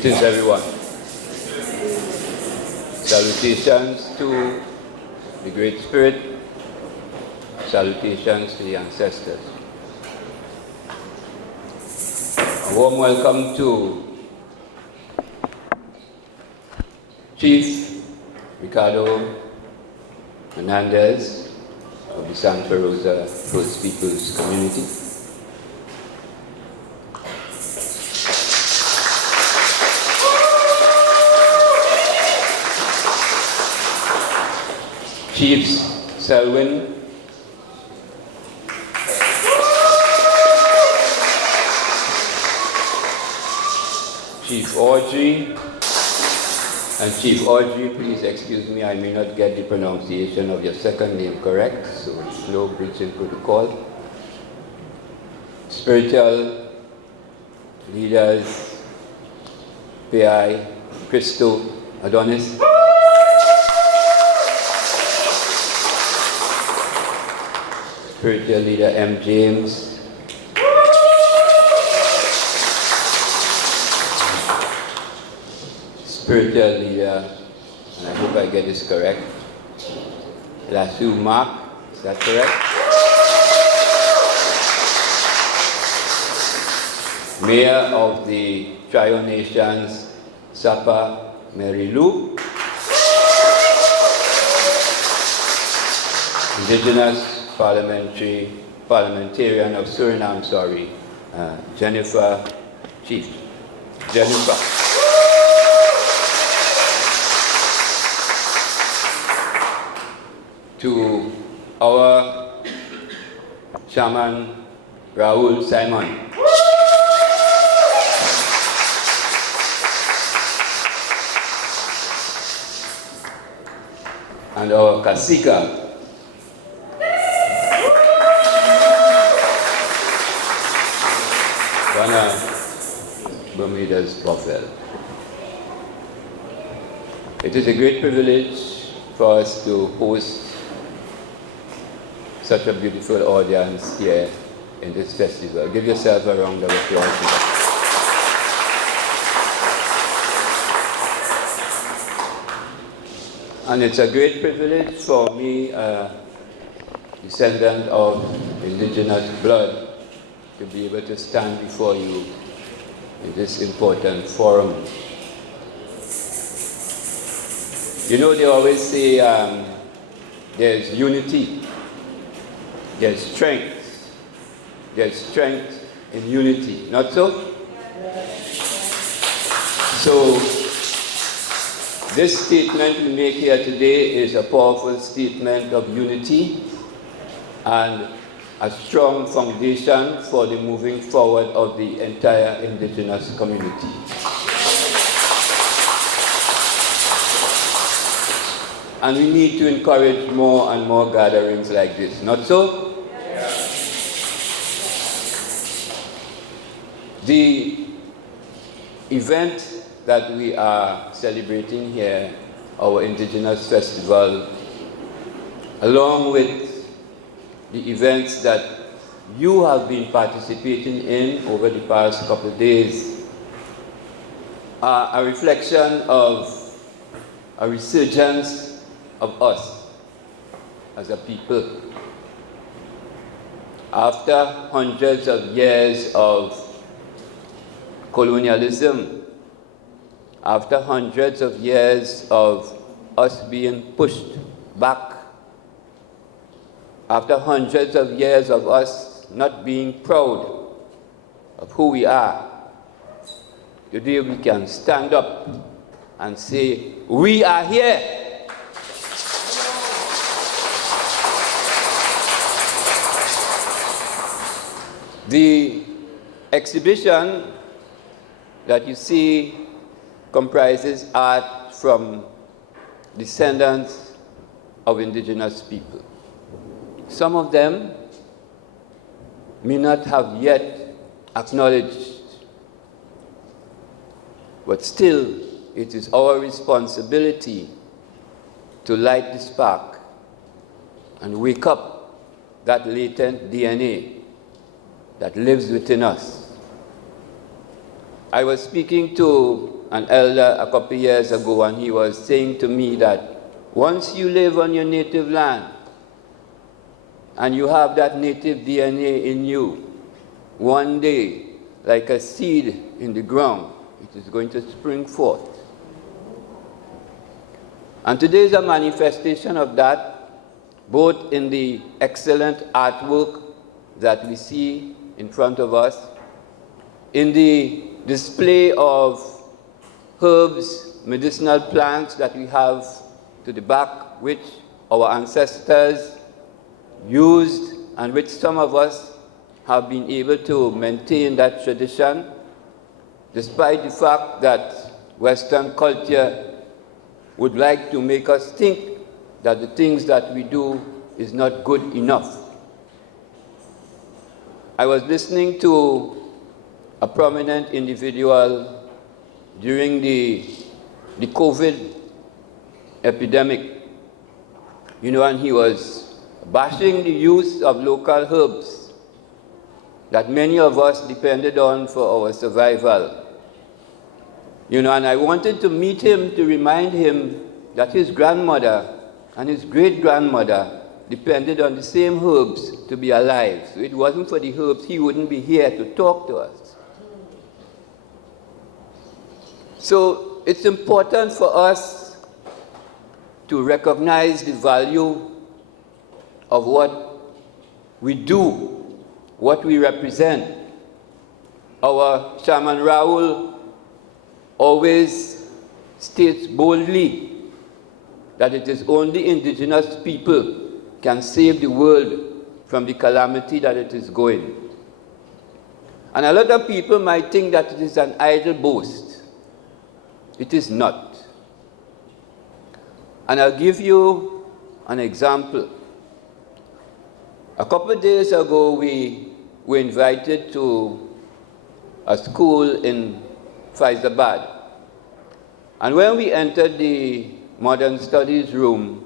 Greetings, everyone. Salutations to the Great Spirit. Salutations to the ancestors. A warm welcome to Chief Ricardo Hernandez of the Santa Rosa First Peoples community. Chiefs Selwyn, Chief Audrey, and Chief Audrey, please excuse me, I may not get the pronunciation of your second name correct, so slow breaching protocol. Spiritual leaders, PI, Christo, Adonis. Spiritual leader M. James, spiritual leader, and I hope I get this correct, Lasso Mark, is that correct? Mayor of the Trio Nations, Sapa Mary Lou, Indigenous Parliamentarian of Suriname, Jennifer, Chief Jennifer. To our Shaman Raul Simon. And our Kasika, Bermuda's Buffalo. It is a great privilege for us to host such a beautiful audience here in this festival. Give yourself a round of applause. And it's a great privilege for me, a descendant of indigenous blood, to be able to stand before you in this important forum. You know, they always say there's unity, there's strength in unity, not so? So, this statement we make here today is a powerful statement of unity and a strong foundation for the moving forward of the entire indigenous community. And we need to encourage more and more gatherings like this, not so? Yeah. The event that we are celebrating here, our Indigenous Festival, along with the events that you have been participating in over the past couple of days, are a reflection of a resurgence of us as a people. After hundreds of years of colonialism, after hundreds of years of us being pushed back, after hundreds of years of us not being proud of who we are, today we can stand up and say, we are here. The exhibition that you see comprises art from descendants of indigenous people. Some of them may not have yet acknowledged, but still it is our responsibility to light the spark and wake up that latent DNA that lives within us. I was speaking to an elder a couple of years ago, and he was saying to me that once you live on your native land and you have that native DNA in you, one day, like a seed in the ground, it is going to spring forth. And today is a manifestation of that, both in the excellent artwork that we see in front of us, in the display of herbs, medicinal plants that we have to the back, which our ancestors used and which some of us have been able to maintain that tradition, despite the fact that Western culture would like to make us think that the things that we do is not good enough. I was listening to a prominent individual during the COVID epidemic, and he was bashing the use of local herbs that many of us depended on for our survival. And I wanted to meet him to remind him that his grandmother and his great-grandmother depended on the same herbs to be alive. So it wasn't for the herbs, he wouldn't be here to talk to us. So it's important for us to recognize the value of what we do, what we represent. Our Shaman Raoul always states boldly that it is only indigenous people can save the world from the calamity that it is going. And a lot of people might think that it is an idle boast. It is not. And I'll give you an example. A couple of days ago, we were invited to a school in Faizabad. And when we entered the modern studies room,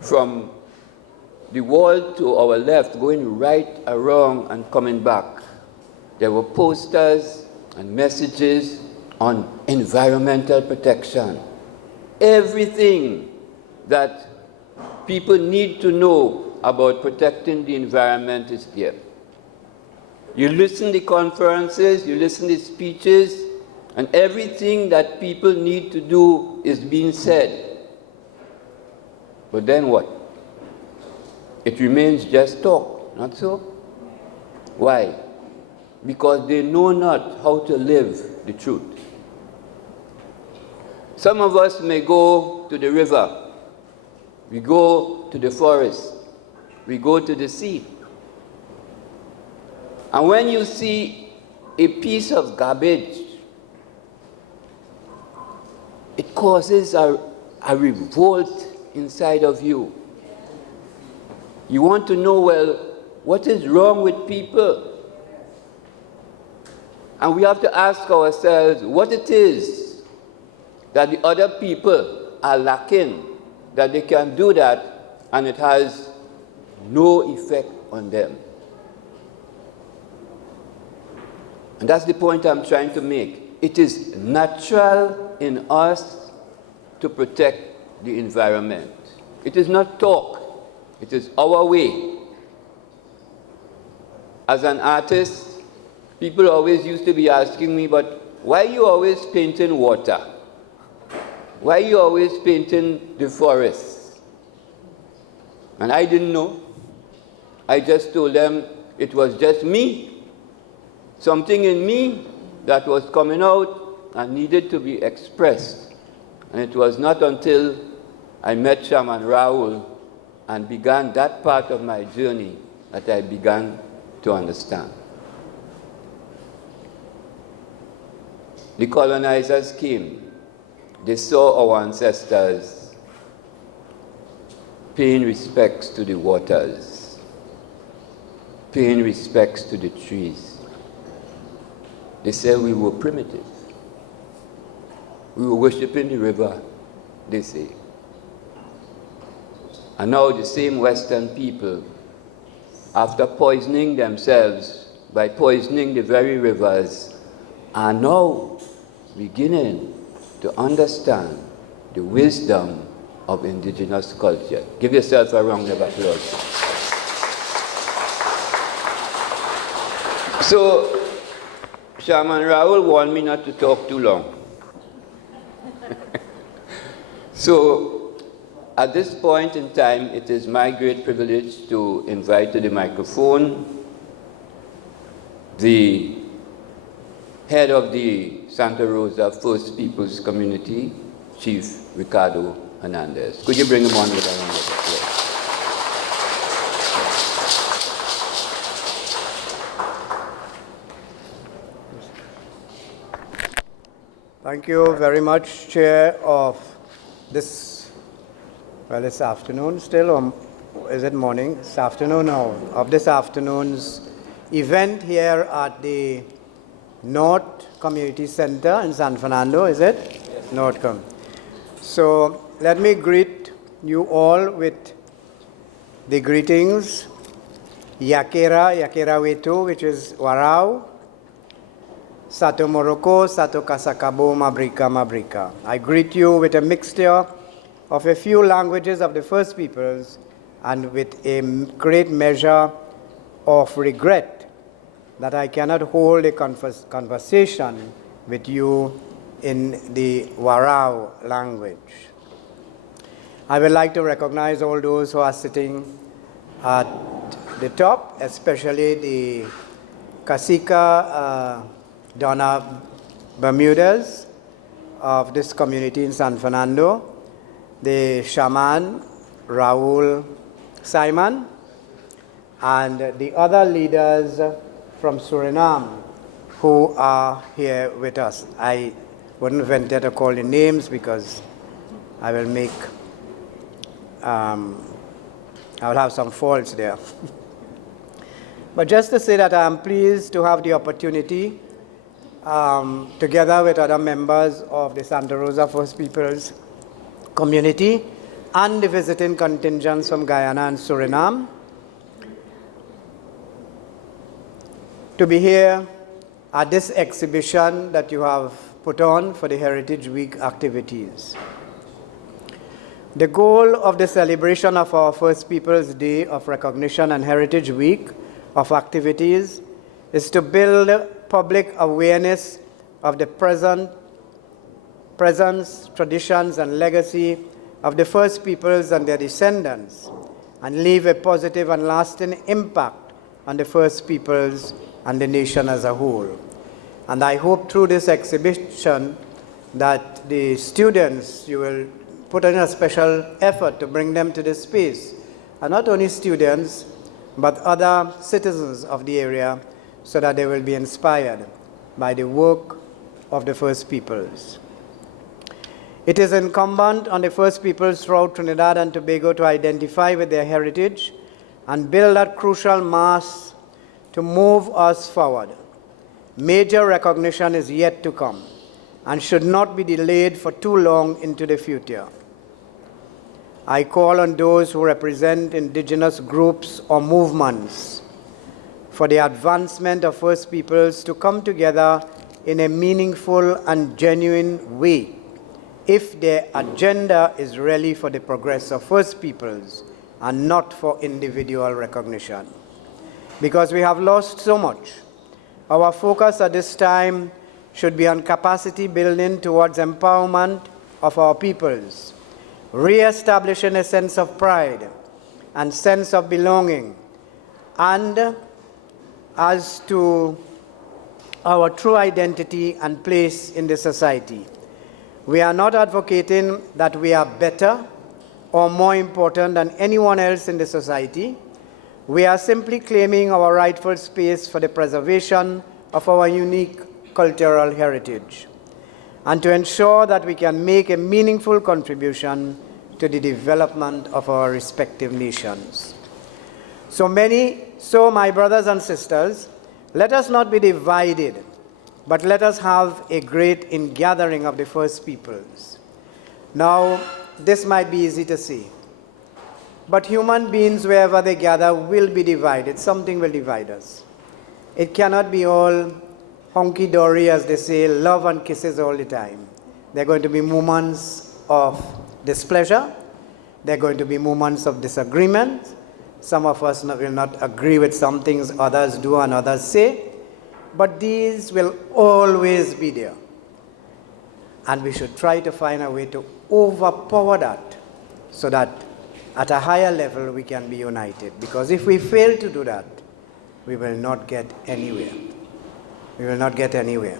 from the wall to our left, going right around and coming back, there were posters and messages on environmental protection. Everything that people need to know about protecting the environment is there. You listen to conferences, you listen to speeches, and everything that people need to do is being said. But then what? It remains just talk, not so? Why? Because they know not how to live the truth. Some of us may go to the river, we go to the forest, we go to the sea. And when you see a piece of garbage, it causes a revolt inside of you. You want to know, well, what is wrong with people? And we have to ask ourselves what it is that the other people are lacking, that they can do that and it has no effect on them. And that's the point I'm trying to make. It is natural in us to protect the environment. It is not talk, it is our way. As an artist, people always used to be asking me, but why are you always painting water? Why are you always painting the forest? And I didn't know. I just told them it was just me, something in me that was coming out and needed to be expressed. And it was not until I met Shaman Raoul and began that part of my journey that I began to understand. The colonizers came. They saw our ancestors paying respects to the waters, paying respects to the trees. They said we were primitive. We were worshiping the river, they say. And now the same Western people, after poisoning themselves by poisoning the very rivers, are now beginning to understand the wisdom of indigenous culture. Give yourself a round of applause. So, Shaman Raul warned me not to talk too long. So, at this point in time, it is my great privilege to invite to the microphone the head of the Santa Rosa First Peoples Community, Chief Ricardo Hernandez. Could you bring him on with a round of applause? Thank you very much, Chair of this, well, it's afternoon still, or is it morning? It's afternoon now, of this afternoon's event here at the North Community Center in San Fernando, is it? Yes. Northcom. So let me greet you all with the greetings, Yakera, Yakera Wetu, which is Warao, Sato Moroko, Sato Kasakabo, Mabrika, Mabrika. I greet you with a mixture of a few languages of the First Peoples and with a great measure of regret that I cannot hold a conversation with you in the Warao language. I would like to recognize all those who are sitting at the top, especially the Kasika Donna Bermudez of this community in San Fernando, the shaman Raul Simon, and the other leaders from Suriname who are here with us. I wouldn't venture to call the names because I will make, I will have some faults there. But just to say that I am pleased to have the opportunity, together with other members of the Santa Rosa First Peoples community and the visiting contingents from Guyana and Suriname, to be here at this exhibition that you have put on for the Heritage Week activities. The goal of the celebration of our First Peoples Day of Recognition and Heritage Week of activities is to build public awareness of the presence, traditions, and legacy of the First Peoples and their descendants, and leave a positive and lasting impact on the First Peoples and the nation as a whole. And I hope through this exhibition that the students, you will put in a special effort to bring them to this space, and not only students, but other citizens of the area, so that they will be inspired by the work of the First Peoples. It is incumbent on the First Peoples throughout Trinidad and Tobago to identify with their heritage and build that crucial mass to move us forward. Major recognition is yet to come and should not be delayed for too long into the future. I call on those who represent indigenous groups or movements for the advancement of First Peoples to come together in a meaningful and genuine way if their agenda is really for the progress of First Peoples and not for individual recognition. Because we have lost so much, our focus at this time should be on capacity building towards empowerment of our peoples, re-establishing a sense of pride and sense of belonging, and as to our true identity and place in the society. We are not advocating that we are better or more important than anyone else in the society. We are simply claiming our rightful space for the preservation of our unique cultural heritage, and to ensure that we can make a meaningful contribution to the development of our respective nations. So my brothers and sisters, let us not be divided, but let us have a great ingathering of the First Peoples. Now, this might be easy to say, but human beings, wherever they gather, will be divided. Something will divide us. It cannot be all hunky-dory, as they say, love and kisses all the time. There are going to be moments of displeasure. There are going to be moments of disagreement. Some of us will not agree with some things others do and others say, but these will always be there. And we should try to find a way to overpower that so that at a higher level we can be united. Because if we fail to do that, we will not get anywhere. We will not get anywhere.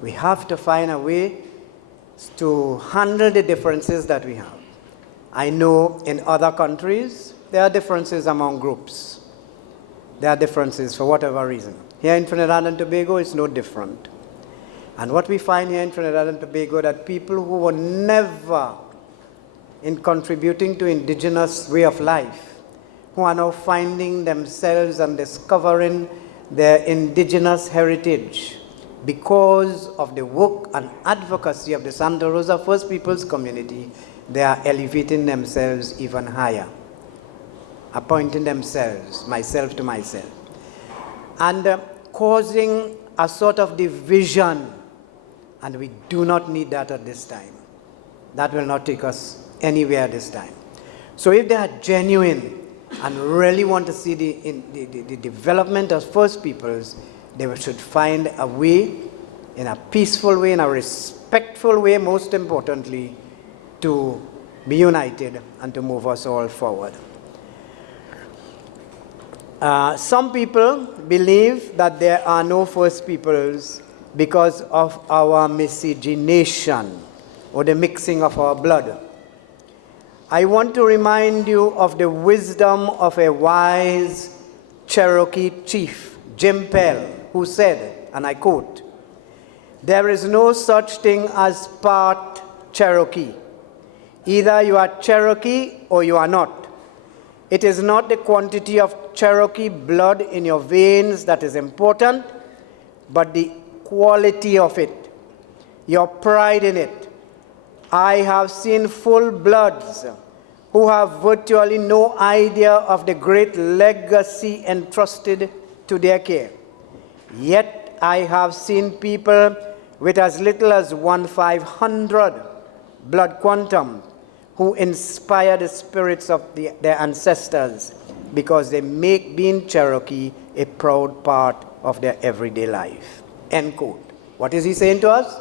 We have to find a way to handle the differences that we have. I know in other countries, there are differences among groups. There are differences for whatever reason. Here in Trinidad and Tobago, it's no different. And what we find here in Trinidad and Tobago, that people who were never in contributing to indigenous way of life, who are now finding themselves and discovering their indigenous heritage because of the work and advocacy of the Santa Rosa First Peoples community, they are elevating themselves even higher, appointing themselves, myself to myself, and causing a sort of division. And we do not need that at this time. That will not take us anywhere this time. So if they are genuine and really want to see the development of First Peoples, they should find a way, in a peaceful way, in a respectful way, most importantly, to be united and to move us all forward. Some people believe that there are no First Peoples because of our miscegenation or the mixing of our blood. I want to remind you of the wisdom of a wise Cherokee chief, Jim Pell, who said, and I quote, "There is no such thing as part Cherokee. Either you are Cherokee or you are not. It is not the quantity of Cherokee blood in your veins that is important, but the quality of it, your pride in it. I have seen full-bloods who have virtually no idea of the great legacy entrusted to their care. Yet I have seen people with as little as 1/500 blood quantum who inspire the spirits of their ancestors because they make being Cherokee a proud part of their everyday life." End quote. What is he saying to us?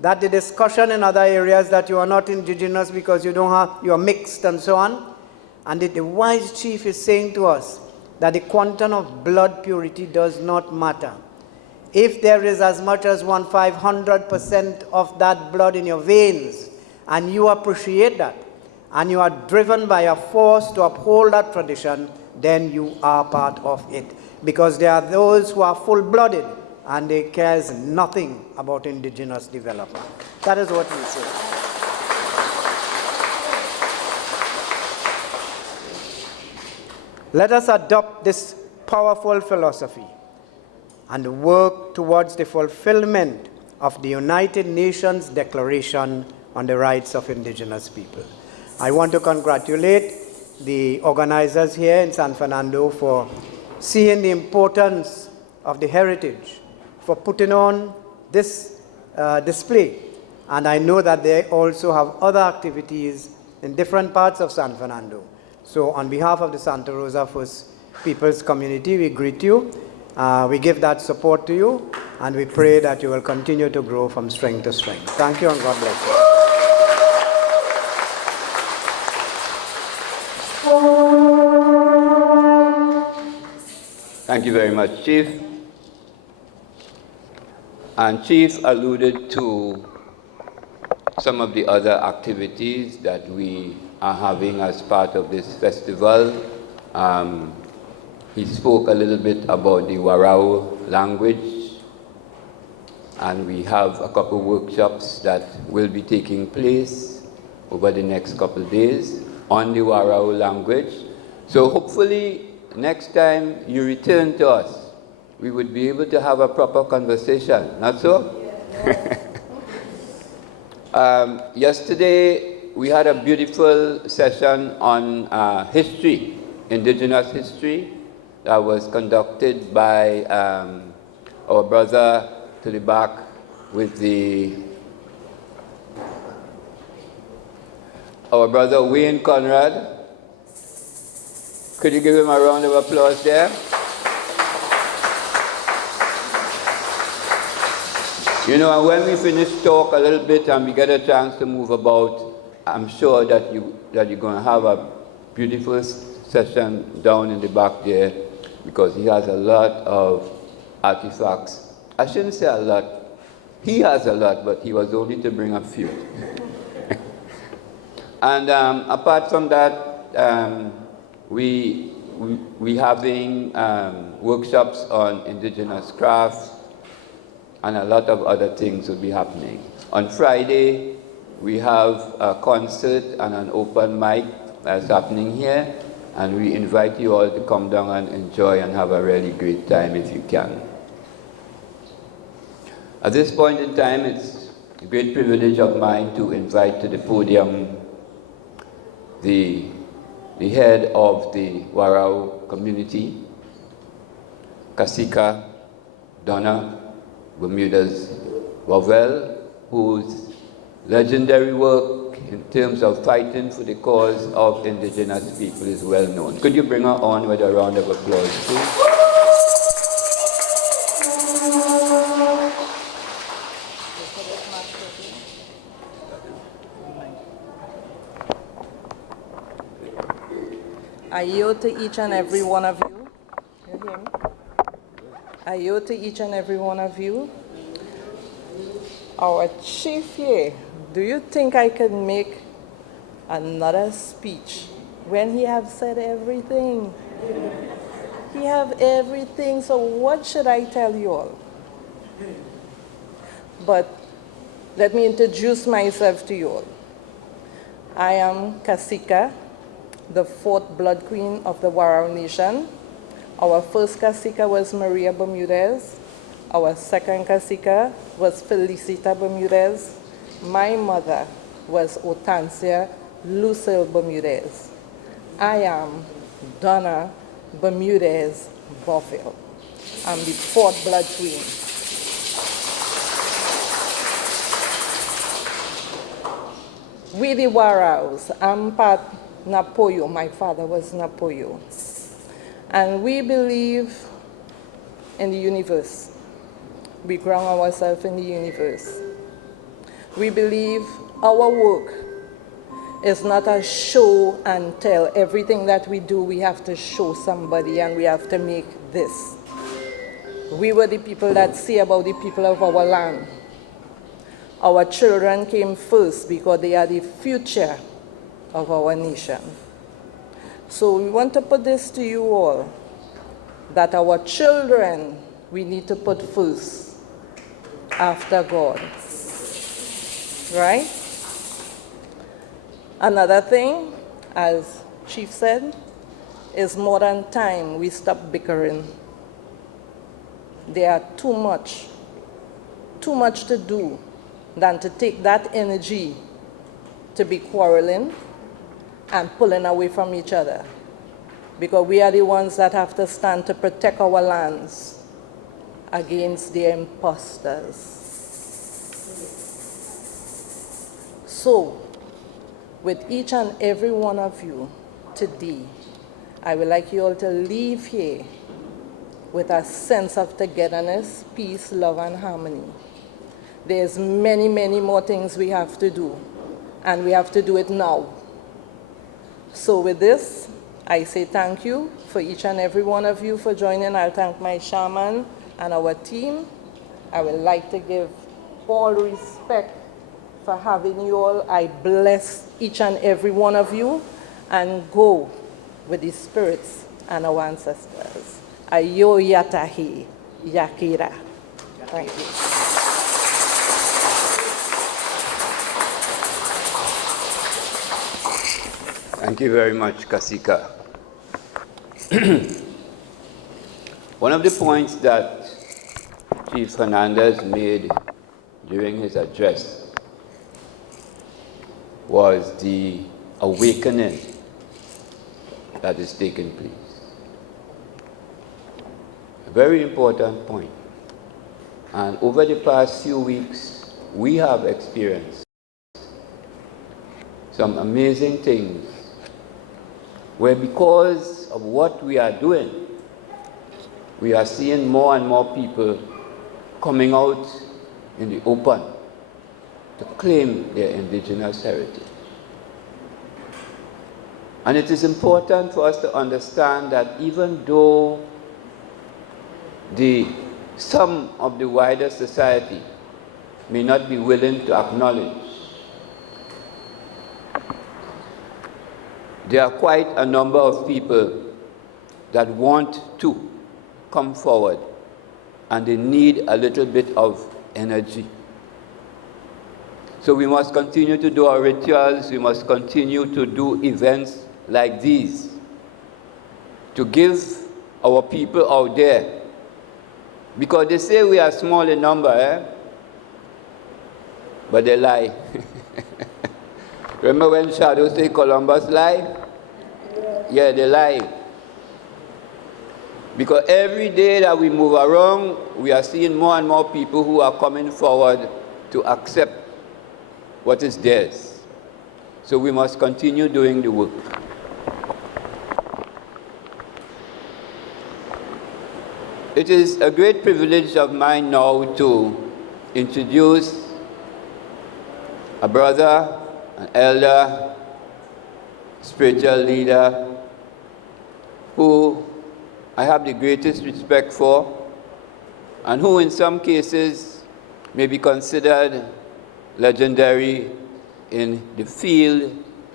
That the discussion in other areas that you are not indigenous because you are mixed and so on, and the wise chief is saying to us that the quantum of blood purity does not matter. If there is as much as 1/500% of that blood in your veins, and you appreciate that, and you are driven by a force to uphold that tradition, then you are part of it. Because there are those who are full-blooded, and they cares nothing about indigenous development. That is what we say. Let us adopt this powerful philosophy and work towards the fulfillment of the United Nations Declaration on the Rights of Indigenous People. I want to congratulate the organizers here in San Fernando for seeing the importance of the heritage, for putting on this display. And I know that they also have other activities in different parts of San Fernando. So on behalf of the Santa Rosa First Peoples community, we greet you. We give that support to you, and we pray that you will continue to grow from strength to strength. Thank you, and God bless you. Thank you very much, Chief. And Chief alluded to some of the other activities that we are having as part of this festival. He spoke a little bit about the Warao language, and we have a couple workshops that will be taking place over the next couple of days on the Warao language. So hopefully next time you return to us, we would be able to have a proper conversation, not so? Yesterday, we had a beautiful session on history, indigenous history, that was conducted by our brother to the back with our brother Wayne Conrad. Could you give him a round of applause there? You know, and when we finish talk a little bit and we get a chance to move about, I'm sure that you're going to have a beautiful session down in the back there, because he has a lot of artifacts. I shouldn't say a lot. He has a lot, but he was only to bring a few. And apart from that, we having workshops on indigenous crafts, and a lot of other things will be happening. On Friday, we have a concert and an open mic that's happening here, and we invite you all to come down and enjoy and have a really great time if you can. At this point in time, it's a great privilege of mine to invite to the podium the head of the Warao community, Kasika Donna Bermudez Wavell, whose legendary work in terms of fighting for the cause of indigenous people is well known. Could you bring her on with a round of applause, please? I yield to each and every one of you. You hear me? I yield to each and every one of you. Our chief here, do you think I could make another speech when he have said everything? He have everything, so what should I tell you all? But let me introduce myself to you all. I am Kasika, the fourth blood queen of the Warao Nation. Our first Kasika was Maria Bermudez. Our second Kasika was Felicita Bermudez. My mother was Otancia Lucille Bermudez. I am Donna Bermudez Bofill. I'm the fourth blood queen. We the Waraos, I'm part Napoyo, my father was Napoyo. And we believe in the universe. We ground ourselves in the universe. We believe our work is not a show and tell. Everything that we do, we have to show somebody and we have to make this. We were the people that say about the people of our land. Our children came first because they are the future of our nation. So we want to put this to you all, that our children, we need to put first after God, right? Another thing, as Chief said, is more than time we stop bickering. There are too much to do than to take that energy to be quarreling and pulling away from each other. Because we are the ones that have to stand to protect our lands against the imposters. So, with each and every one of you today, I would like you all to leave here with a sense of togetherness, peace, love, and harmony. There's many, many more things we have to do, and we have to do it now. So with this, I say thank you for each and every one of you for joining. I'll thank my shaman and our team. I would like to give all respect for having you all. I bless each and every one of you, and go with the spirits and our ancestors. Ayo yatahi yakira. Thank you. Thank you very much, Kasika. One of the points that Chief Hernandez made during his address was the awakening that is taking place. A very important point. And over the past few weeks, we have experienced some amazing things where, because of what we are doing, we are seeing more and more people coming out in the open to claim their indigenous heritage. And it is important for us to understand that even though some of the wider society may not be willing to acknowledge, there are quite a number of people that want to come forward, and they need a little bit of energy. So we must continue to do our rituals, we must continue to do events like these to give our people out there, because they say we are small in number, but they lie. Remember when Shadow say Columbus lie? Yeah, they lie. Because every day that we move around, we are seeing more and more people who are coming forward to accept what is theirs. So we must continue doing the work. It is a great privilege of mine now to introduce a brother, an elder, spiritual leader, who I have the greatest respect for, and who in some cases may be considered legendary in the field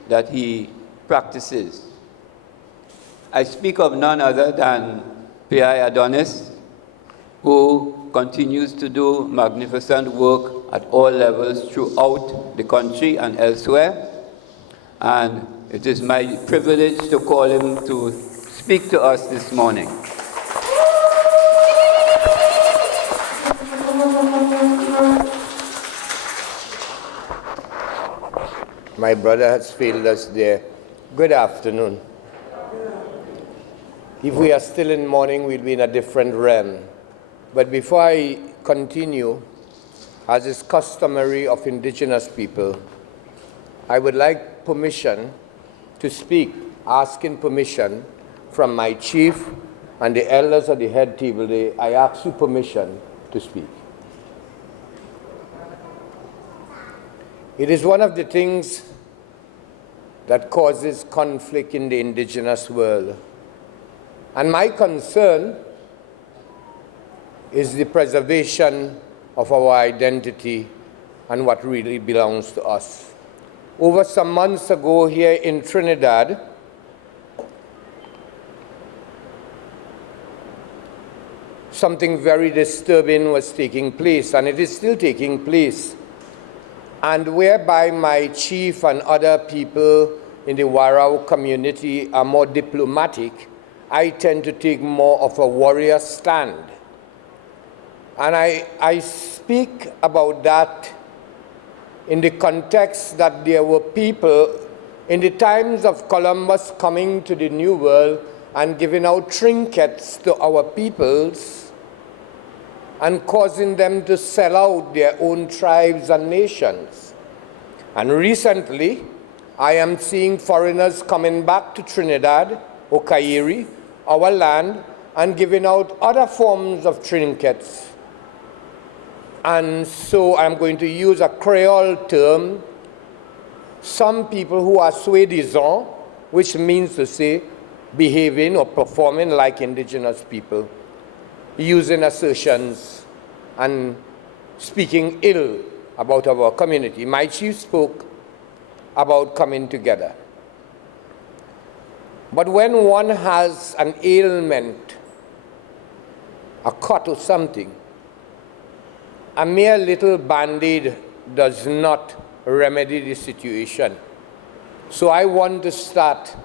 that he practices. I speak of none other than P.I. Adonis, who continues to do magnificent work at all levels throughout the country and elsewhere. And it is my privilege to call him to speak to us this morning. My brother has failed us there. Good afternoon. If we are still in morning, we'll be in a different realm. But before I continue, as is customary of indigenous people, I would like permission to speak, asking permission from my chief and the elders of the head table. I ask you permission to speak. It is one of the things that causes conflict in the indigenous world. And my concern is the preservation of our identity and what really belongs to us. Over some months ago here in Trinidad, something very disturbing was taking place, and it is still taking place, and whereby my chief and other people in the Warao community are more diplomatic, I tend to take more of a warrior stand. And I speak about that in the context that there were people in the times of Columbus coming to the New World and giving out trinkets to our peoples and causing them to sell out their own tribes and nations. And recently, I am seeing foreigners coming back to Trinidad, or Kairi, our land, and giving out other forms of trinkets. And so I'm going to use a Creole term. Some people who are soi-disant, which means to say behaving or performing like indigenous people, using assertions and speaking ill about our community. My chief spoke about coming together. But when one has an ailment, a cut or something, a mere little band-aid does not remedy the situation. So I want to start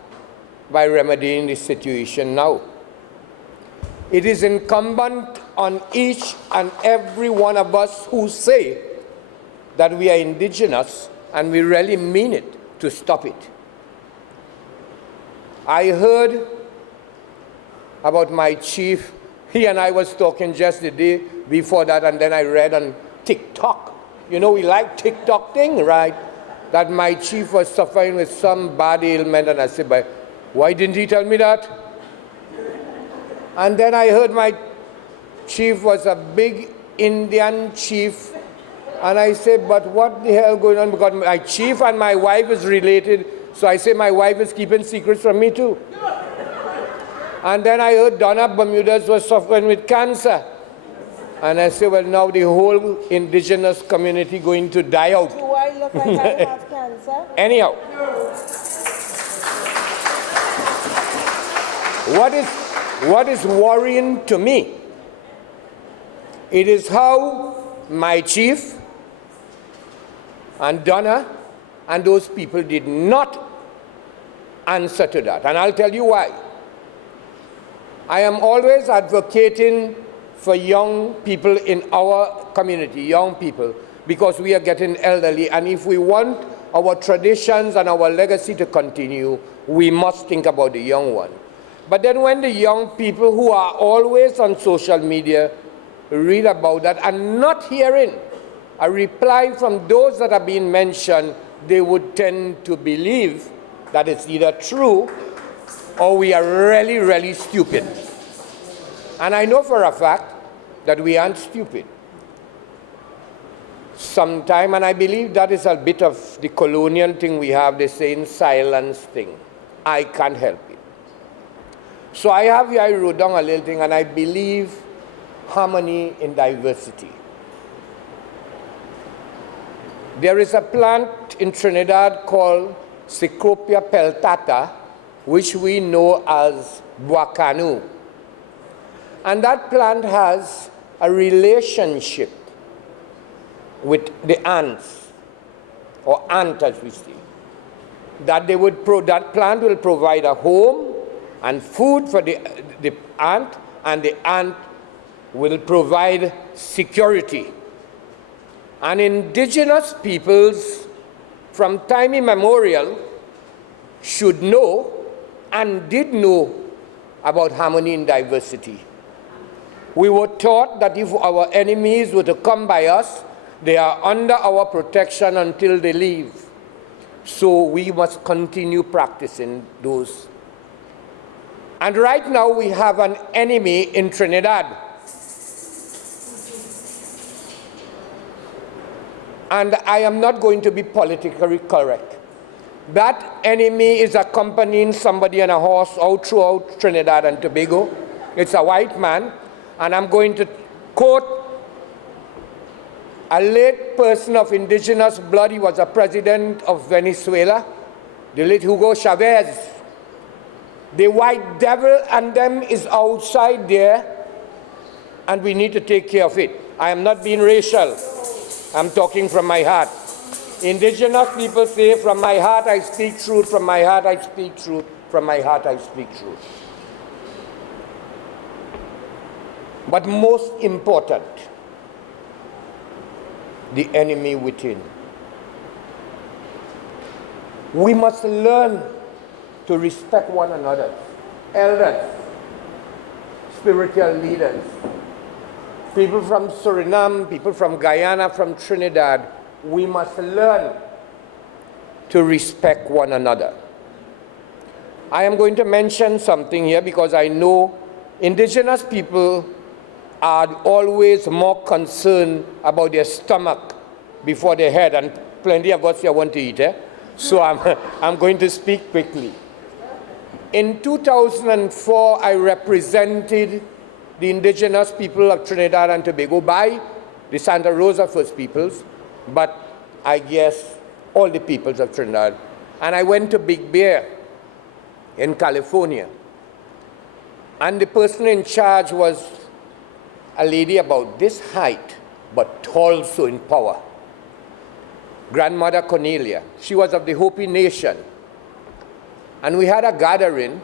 by remedying the situation now. It is incumbent on each and every one of us who say that we are indigenous and we really mean it to stop it. I heard about my chief He and I was talking just the day before that, and then I read on TikTok. You know, we like TikTok thing, right? That my chief was suffering with some bad ailment, and I said, but why didn't he tell me that? And then I heard my chief was a big Indian chief, and I said, but what the hell going on? Because my chief and my wife is related, so I say my wife is keeping secrets from me too. And then I heard Donna Bermudez was suffering with cancer. And I said, well, now the whole indigenous community going to die out. Do I look like I have cancer? Anyhow, what is worrying to me, it is how my chief and Donna and those people did not answer to that. And I'll tell you why. I am always advocating for young people in our community, young people, because we are getting elderly, and if we want our traditions and our legacy to continue, we must think about the young one. But then when the young people who are always on social media read about that and not hearing a reply from those that are being mentioned, they would tend to believe that it's either true or we are really, really stupid. And I know for a fact that we aren't stupid. Sometime, and I believe that is a bit of the colonial thing we have, the saying silence thing. I can't help it. So I wrote down a little thing, and I believe harmony in diversity. There is a plant in Trinidad called Cecropia peltata, which we know as buacanu. And that plant has a relationship with the ants, or ant as we say. That plant will provide a home and food for the ant, and the ant will provide security. And indigenous peoples from time immemorial should know and did know about harmony in diversity. We were taught that if our enemies were to come by us, they are under our protection until they leave. So we must continue practicing those. And right now we have an enemy in Trinidad. And I am not going to be politically correct. That enemy is accompanying somebody on a horse out throughout Trinidad and Tobago. It's a white man. And I'm going to quote a late person of indigenous blood. He was a president of Venezuela, the late Hugo Chavez. The white devil and them is outside there, and we need to take care of it. I am not being racial. I'm talking from my heart. Indigenous people say, from my heart I speak truth, from my heart I speak truth, from my heart I speak truth. But most important, the enemy within. We must learn to respect one another, elders, spiritual leaders, people from Suriname, people from Guyana, from Trinidad. We must learn to respect one another. I am going to mention something here because I know indigenous people are always more concerned about their stomach before their head, and plenty of us here want to eat, so I'm going to speak quickly. In 2004, I represented the indigenous people of Trinidad and Tobago by the Santa Rosa First Peoples, but I guess all the peoples of Trinidad. And I went to Big Bear in California. And the person in charge was a lady about this height, but tall, so in power. Grandmother Cornelia. She was of the Hopi Nation. And we had a gathering,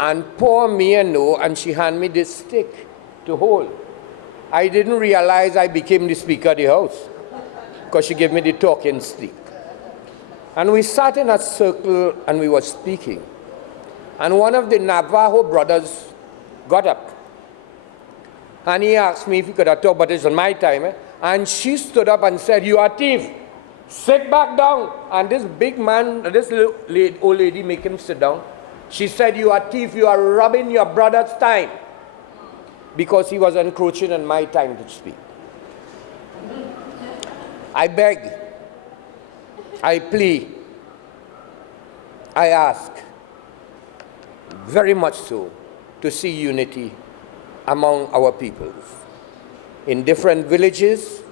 and poor me and no, and she handed me this stick to hold. I didn't realize I became the Speaker of the House, because she gave me the talking stick. And we sat in a circle and we were speaking. And one of the Navajo brothers got up And he asked me if he could have talked, but it's on my time. And she stood up and said, "You are a thief. Sit back down." And this big man, this old lady, make him sit down. She said, "You are a thief. You are robbing your brother's time." Because he was encroaching on my time to speak. I beg, I plead, I ask, very much so, to see unity among our peoples. In different villages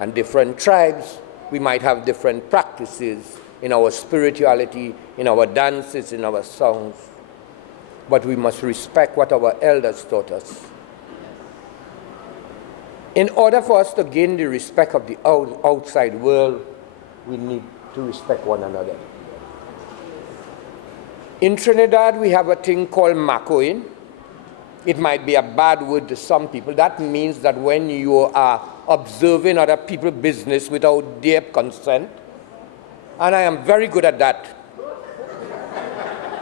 and different tribes, we might have different practices in our spirituality, in our dances, in our songs. But we must respect what our elders taught us. In order for us to gain the respect of the outside world, we need to respect one another. In Trinidad, we have a thing called makoin. It might be a bad word to some people. That means that when you are observing other people's business without their consent, and I am very good at that.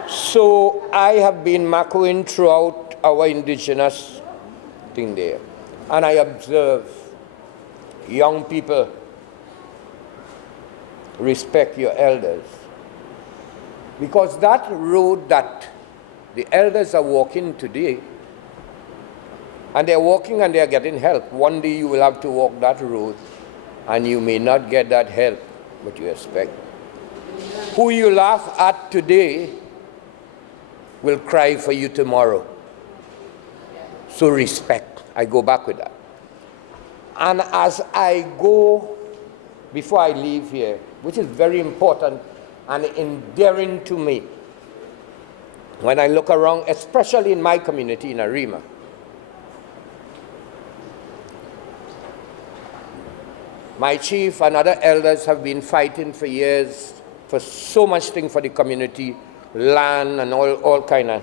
So I have been makoing throughout our indigenous thing there. And I observe young people respect your elders. Because that road that the elders are walking today, and they're walking and they're getting help. One day you will have to walk that road and you may not get that help, but you expect. Who you laugh at today will cry for you tomorrow. So respect. I go back with that. And as I go, before I leave here, which is very important and endearing to me, when I look around, especially in my community in Arima, my chief and other elders have been fighting for years for so much thing for the community, land and all kind of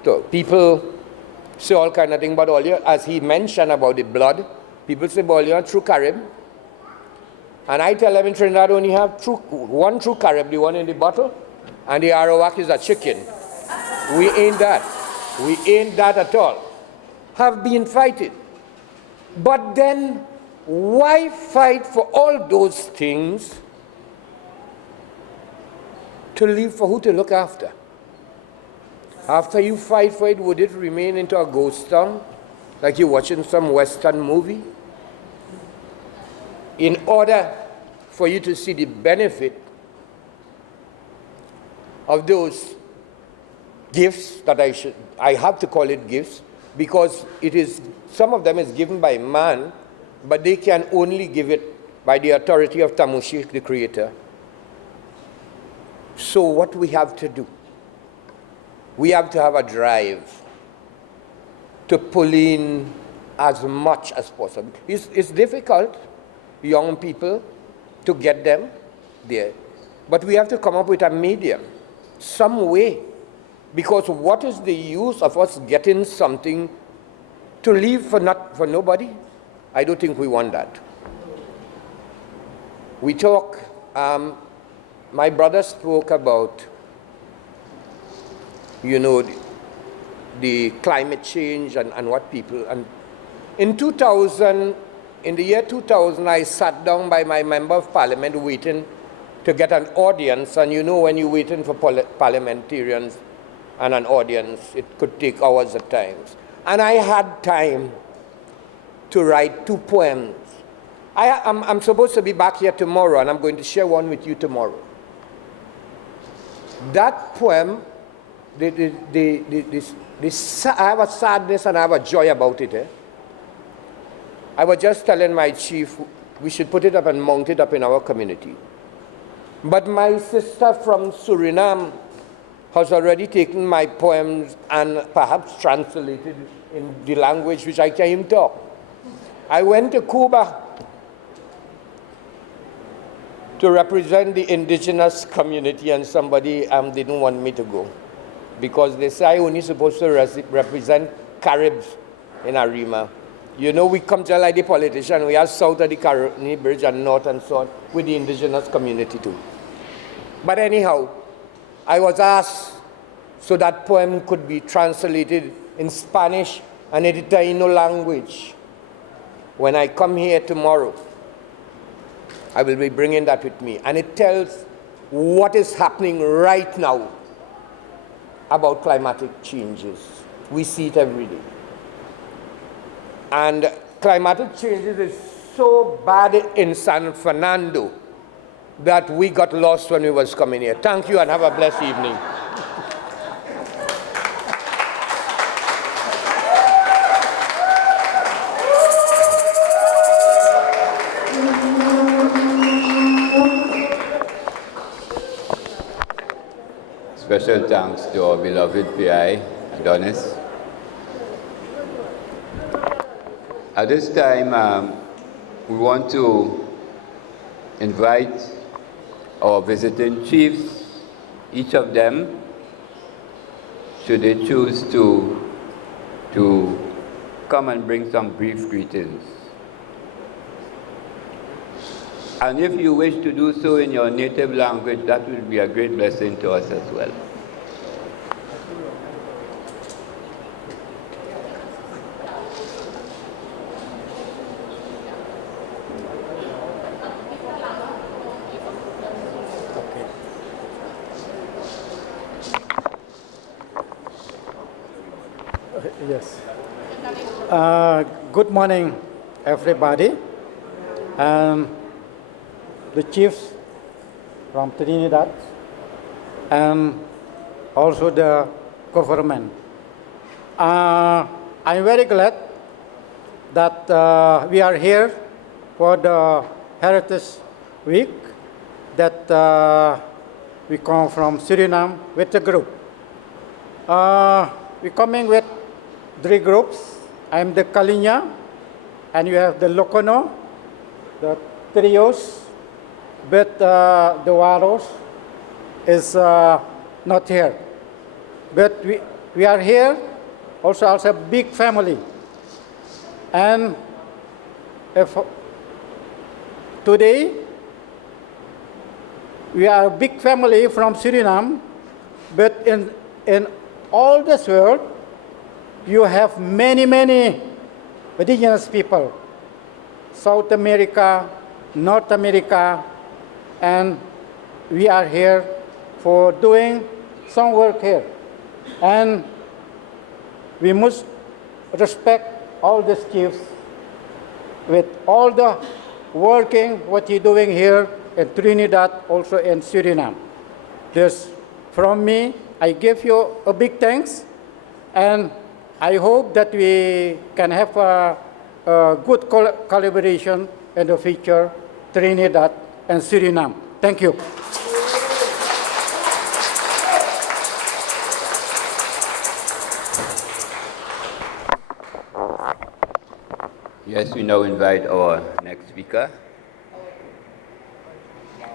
stuff. People say all kind of thing, but all you, as he mentioned about the blood, people say, "Well, you're true Carib." And I tell them in Trinidad only have one true Carib, the one in the bottle, and the Arawak is a chicken. We ain't that. We ain't that at all. Have been fighting. But then, why fight for all those things to leave for who to look after? After you fight for it, would it remain into a ghost town, like you're watching some Western movie? In order for you to see the benefit of those gifts that I have to call it gifts, because it is, some of them is given by man, but they can only give it by the authority of Tamushik, the Creator. So what we have to do, we have to have a drive to pull in as much as possible. It's difficult, young people, to get them there. But we have to come up with a medium, some way. Because what is the use of us getting something to leave for nobody? I don't think we want that. We talk, my brother spoke about, you know, the climate change and what people, and in the year 2000, I sat down by my member of parliament waiting to get an audience, and you know when you're waiting for parliamentarians and an audience, it could take hours at times. And I had time to write 2 poems. I'm supposed to be back here tomorrow, and I'm going to share one with you tomorrow. That poem, I have a sadness and I have a joy about it. I was just telling my chief we should put it up and mount it up in our community. But my sister from Suriname has already taken my poems and perhaps translated in the language which I can't even talk. I went to Cuba to represent the indigenous community, and somebody didn't want me to go because they say I only supposed to represent Caribs in Arima. You know, we come just like the politician, we are south of the Caroni Bridge and north and so on with the indigenous community too. But anyhow, I was asked so that poem could be translated in Spanish and in the Taino language. When I come here tomorrow, I will be bringing that with me. And it tells what is happening right now about climatic changes. We see it every day. And climatic changes is so bad in San Fernando that we got lost when we was coming here. Thank you and have a blessed evening. Special thanks to our beloved PI, Adonis. At this time, we want to invite our visiting chiefs, each of them, should they choose to come and bring some brief greetings. And if you wish to do so in your native language, that will be a great blessing to us as well. Yes. Good morning, everybody. The chiefs from Trinidad and also the government. I'm very glad that we are here for the Heritage Week, that we come from Suriname with a group. We're coming with 3 groups. I'm the Kalinya, and you have the Lokono, the Trios, but the Waros is not here. But we are here also as a big family. And if today we are a big family from Suriname, but in all this world, you have many, many indigenous people. South America, North America, and we are here for doing some work here. And we must respect all these chiefs with all the working, what you're doing here in Trinidad, also in Suriname. This, from me, I give you a big thanks, and I hope that we can have a good collaboration in the future, Trinidad and Suriname. Thank you. Yes, we now invite our next speaker,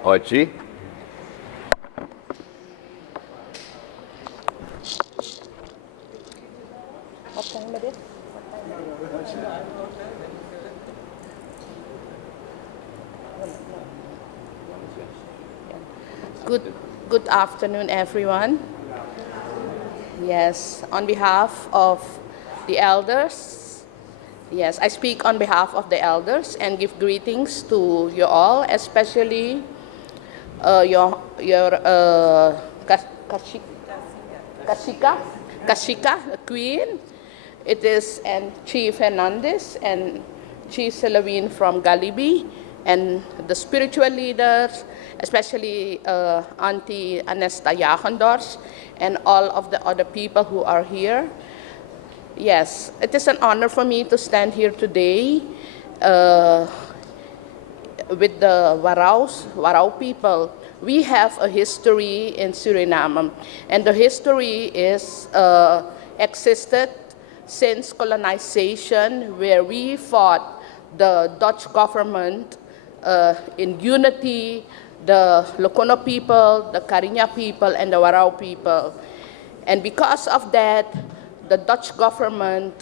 Archie. Good afternoon, everyone. Yes, on behalf of the elders, yes, I speak on behalf of the elders and give greetings to you all, especially your Kashika, the Queen. It is and Chief Hernandez and Chief Selawin from Galibi, and the spiritual leaders, especially Auntie Anesta Yachendors, and all of the other people who are here. Yes, it is an honor for me to stand here today with the Warao people. We have a history in Suriname, and the history is existed since colonization, where we fought the Dutch government in unity, the Lokono people, the Karinya people, and the Warao people. And because of that, the Dutch government,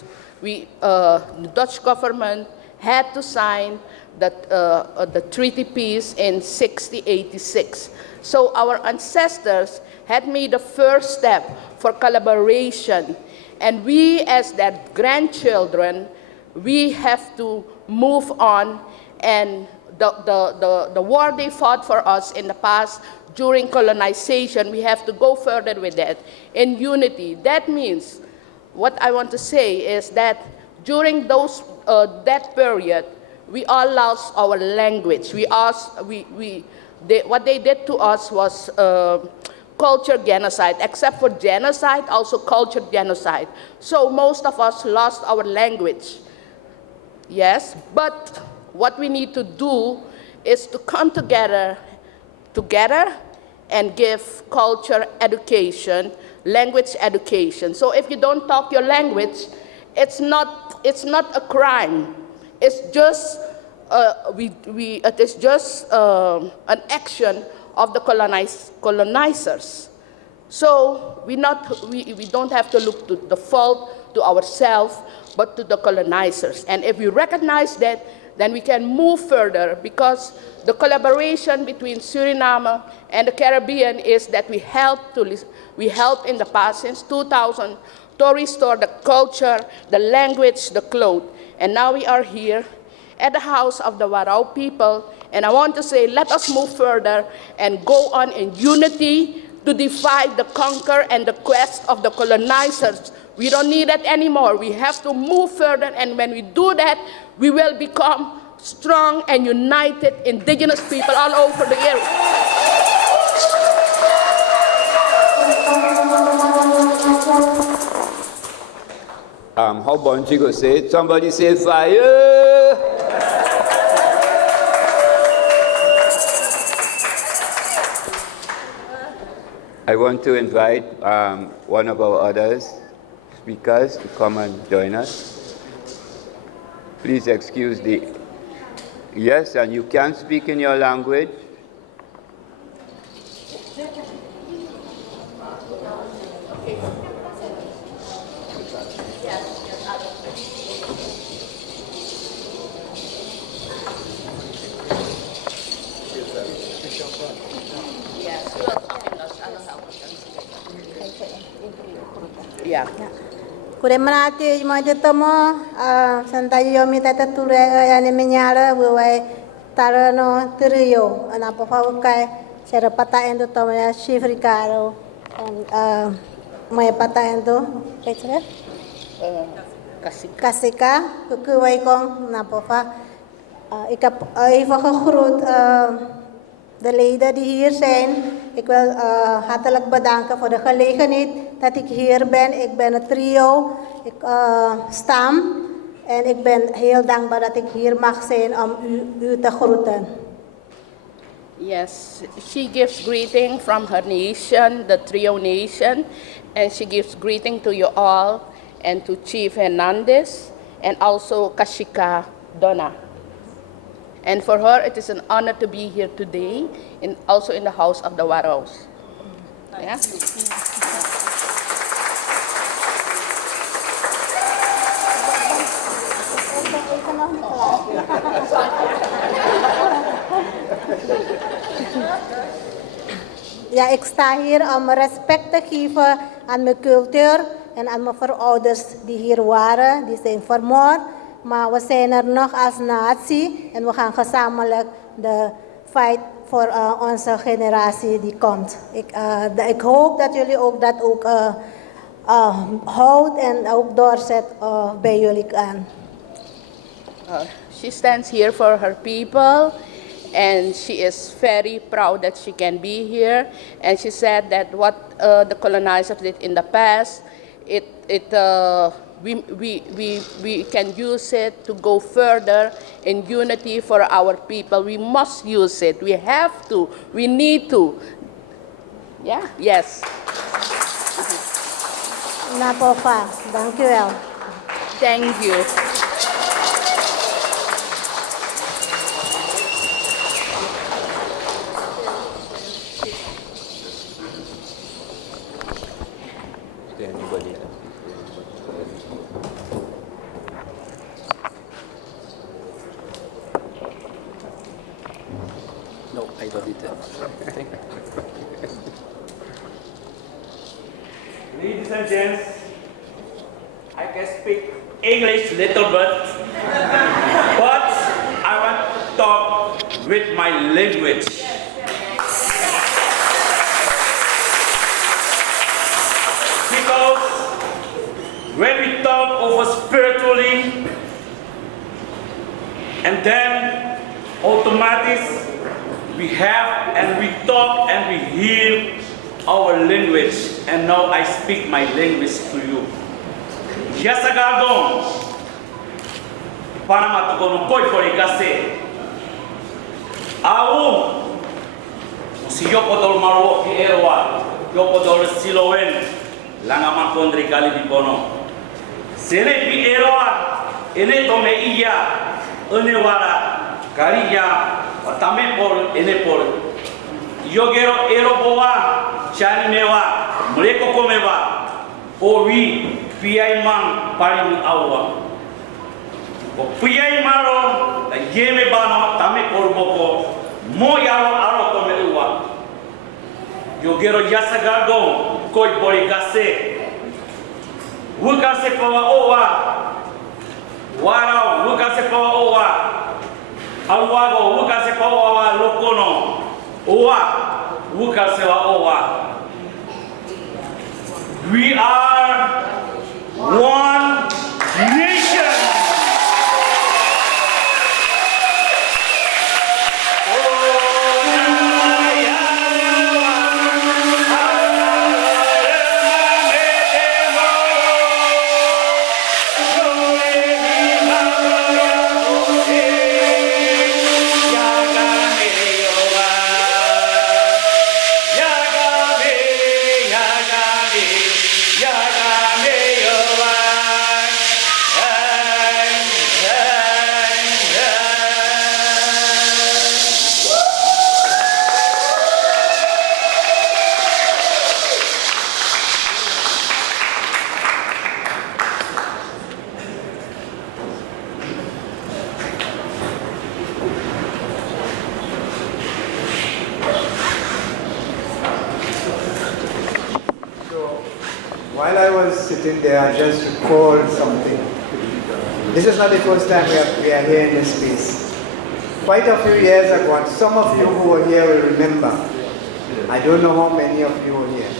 had to sign the treaty peace in 1686. So our ancestors had made the first step for collaboration. And we, as their grandchildren, we have to move on, and the war they fought for us in the past during colonization, we have to go further with that in unity. That means, what I want to say is that during that period, we all lost our language. What they did to us was culture genocide, except for genocide, also culture genocide. So most of us lost our language. Yes, but what we need to do is to come together and give culture education, language education. So if you don't talk your language, it's not a crime. It's just an action of the colonizers. So we don't have to look to the fault to ourselves, but to the colonizers. And if we recognize that, then we can move further, because the collaboration between Suriname and the Caribbean is that we help in the past since 2000 to restore the culture, the language, the clothes. And now we are here at the house of the Warao people, and I want to say, let us move further and go on in unity to defy the conquer and the quest of the colonizers. We don't need that anymore. We have to move further, and when we do that, we will become strong and united indigenous people all over the area. How Bonchi go say it? Somebody say fire! I want to invite one of our other speakers to come and join us. Please excuse the... Yes, and you can speak in your language. Yeah. Kuremanati majatomo santayo mitata ture yani menyala buai tarano teriyo anapo fakai sera pata endo tomaya shifrikaro mai pata endo kecre kasika kukuai kong napo fa ikap ifa khurut de leden die hier zijn. Ik wil hartelijk bedanken voor de gelegenheid dat ik hier ben. Ik ben een trio, ik stam en ik ben heel dankbaar dat ik hier mag zijn om u te groeten. Yes, she gives greeting from her nation, the Trio Nation, and she gives greeting to you all and to Chief Hernandez and also Kashika Donna. And for her, it is an honor to be here today, also in the house of the Waraos. Yeah? Ja, ik sta hier om respect te geven aan mijn cultuur en aan mijn voorouders die hier waren, die zijn vermoord. Maar we zijn er nog als natie en we gaan gezamenlijk de fight voor onze generatie die komt. Ik hoop dat jullie ook dat ook houdt en ook doorzet bij jullie aan. She stands here for her people, and she is very proud that she can be here. And she said that what the colonizers did in the past, we can use it to go further in unity for our people. We must use it. We have to. We need to. Yeah? Yes. Napofa, dank u wel. Thank you. Is there anybody else? No, I got it. Thank you. Ladies and gents, I can speak English little bit, but I want to talk with my language. Because when we talk over spiritually, and then automatically we have and we talk and we hear our language, and now I speak my language to you. Yasagardon, Panama to go koi koi kase. Au, si yo podol marwo ki erwa, yo podol silowen, langaman kondri kali di bono. Sele bi erwa, ene tome iya, ene wara, kariya, otame por, ene por. Yo gero ero boa, chani mewa, mleko komewa, owi. Piai mang paling awa. O piai maro la yeme bano tame korboko mo yaro aro tome uwa. Yo gero yasa gargo koi bori kase. Wukase pawa owa. Warao wukase pawa owa. Alwago wukase pawa owa lokono. Owa wukase wa owa. We are one nation. While I was sitting there, I just recalled something. This is not the first time we are here in this space. Quite a few years ago, and some of you who were here will remember. I don't know how many of you were here.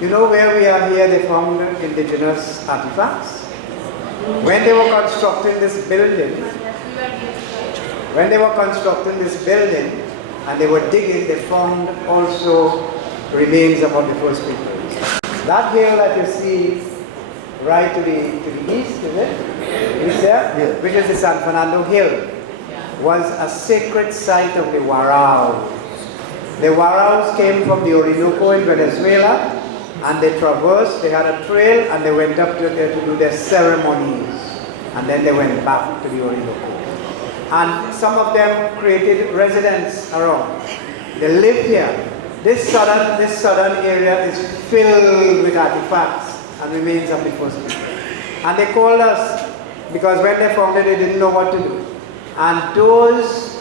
You know where we are here, they found indigenous artifacts. When they were constructing this building, and they were digging, they found also remains about the first people. That hill that you see right to the east, is it? Is there? Yeah. Which is the San Fernando Hill, was a sacred site of the Warao. The Waraos came from the Orinoco in Venezuela, and they traversed, they had a trail, and they went up to there to do their ceremonies. And then they went back to the Orinoco. And some of them created residence around. They lived here. This southern area is filled with artifacts and remains of the first people. And they called us, because when they found it, they didn't know what to do. And those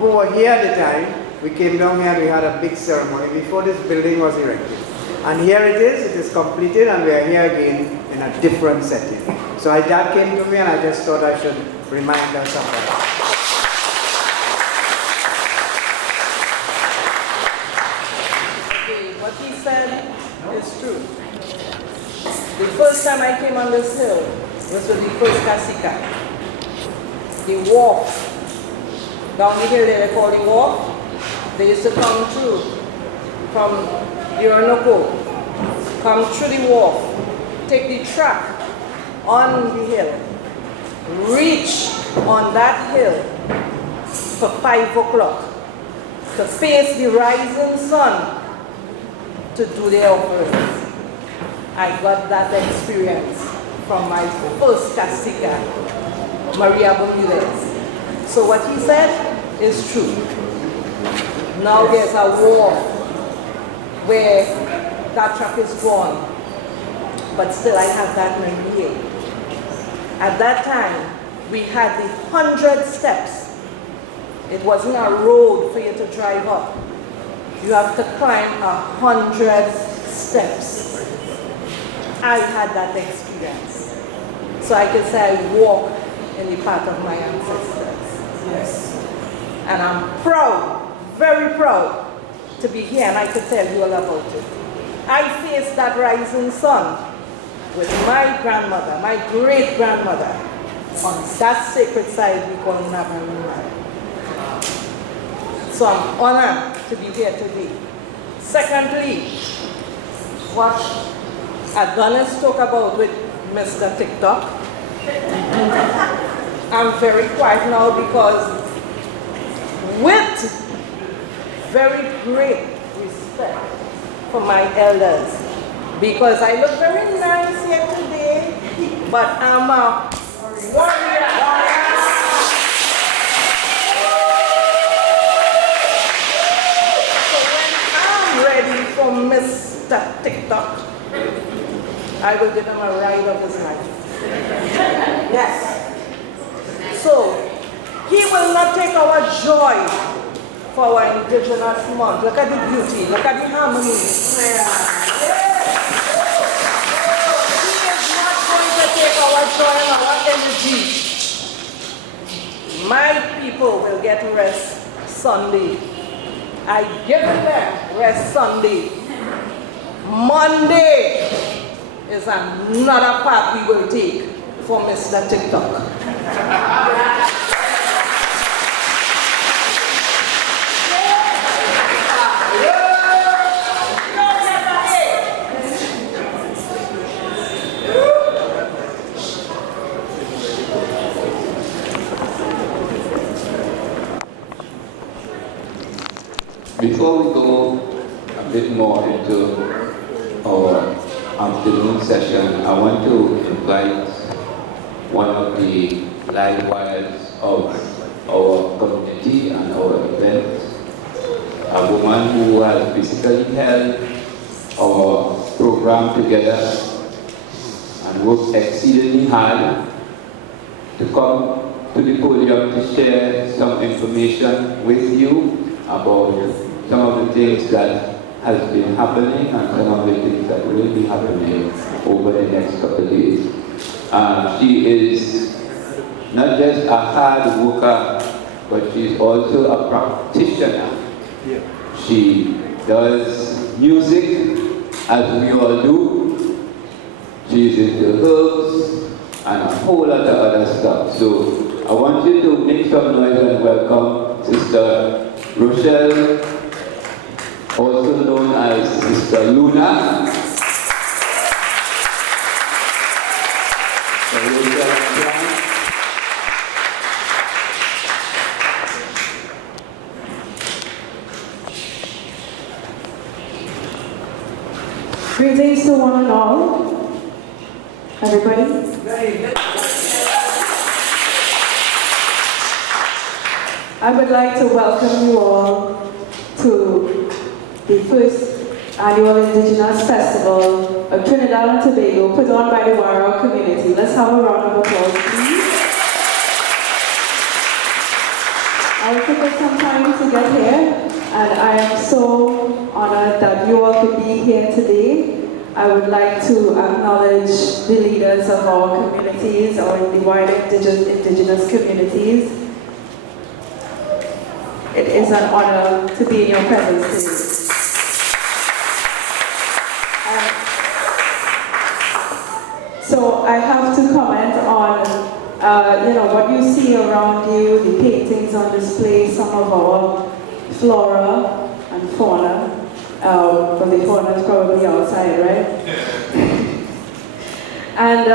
who were here at the time, we came down here and we had a big ceremony before this building was erected. And here it is completed, and we are here again in a different setting. So that came to me, and I just thought I should remind us of that. It's true. The first time I came on this hill was with the first Kasika. The wharf, down the hill they call the wharf, they used to come through from the Orinoco, come through the wharf, take the track on the hill, reach on that hill for 5 o'clock to face the rising sun to do their offerings. I got that experience from my first Kasika, Maria Bermudez. So what he said is true. Now there's a wharf where that track is gone, but still I have that memory here. At that time, we had the 100 steps. It wasn't a road for you to drive up. You have to climb 100 steps I had that experience. So I can say I walk in the path of my ancestors. Yes. And I'm proud, very proud, to be here, and I could tell you all about it. I faced that rising sun with my grandmother, my great-grandmother, on that sacred site we call Navarone. So I'm honored to be here today. Secondly, what Adonis talked about with Mr. TikTok, I'm very quiet now because with very great respect for my elders, because I look very nice here today, but I'm a warrior. So when I'm ready for Mr. TikTok, I will give him a ride of his life. Yes. So he will not take our joy for our Indigenous month. Look at the beauty, look at the harmony. He is not going to take our joy and our energy. My people will get rest Sunday. I give them rest Sunday. Monday is another path we will take for Mr. TikTok. Before we go a bit more into our afternoon session, I want to invite one of the live wires of our community and our event, a woman who has basically held our program together and worked exceedingly hard to come to the podium to share some information with you about some of the things that has been happening and some of the things that will be happening over the next couple of days. She is not just a hard worker, but she's also a practitioner. She does music, as we all do. She's into herbs and a whole lot of other stuff. So I want you to make some noise and welcome Sister Rochelle, also known as Sister Luna. Greetings to one and all. Everybody. I would like to welcome you all to the first annual Indigenous Festival of Trinidad and Tobago put on by the Warao community. Let's have a round of applause, please. I took us some time to get here, and I am so honored that you all could be here today. I would like to acknowledge the leaders of our communities, or the wider indigenous communities. It is an honor to be in your presence today. So I have to comment on what you see around you, the paintings on display, some of our flora and fauna. But the fauna is probably outside, right? And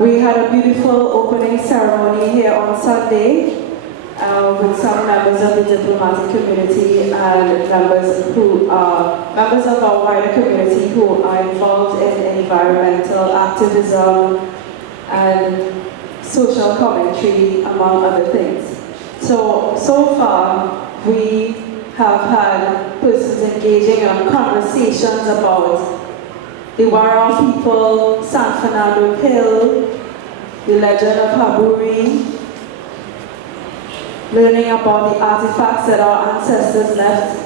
we had a beautiful opening ceremony here on Sunday with some members of the diplomatic community and members who are members of our wider community who are involved in environmental activism and social commentary, among other things. So far, we have had persons engaging in conversations about the Warao people, San Fernando Hill, the legend of Haburi, learning about the artifacts that our ancestors left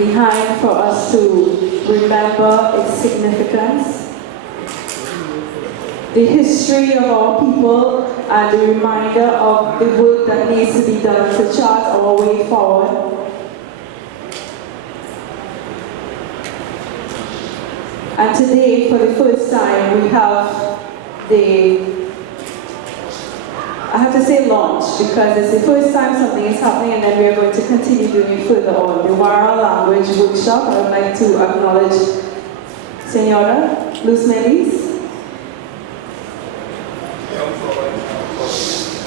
behind for us to remember its significance, the history of our people, and the reminder of the work that needs to be done to chart our way forward. And today, for the first time, we have I have to say launch, because it's the first time something is happening, and then we are going to continue doing it further on. The Warao Language Workshop. I would like to acknowledge Senora Luz Melis.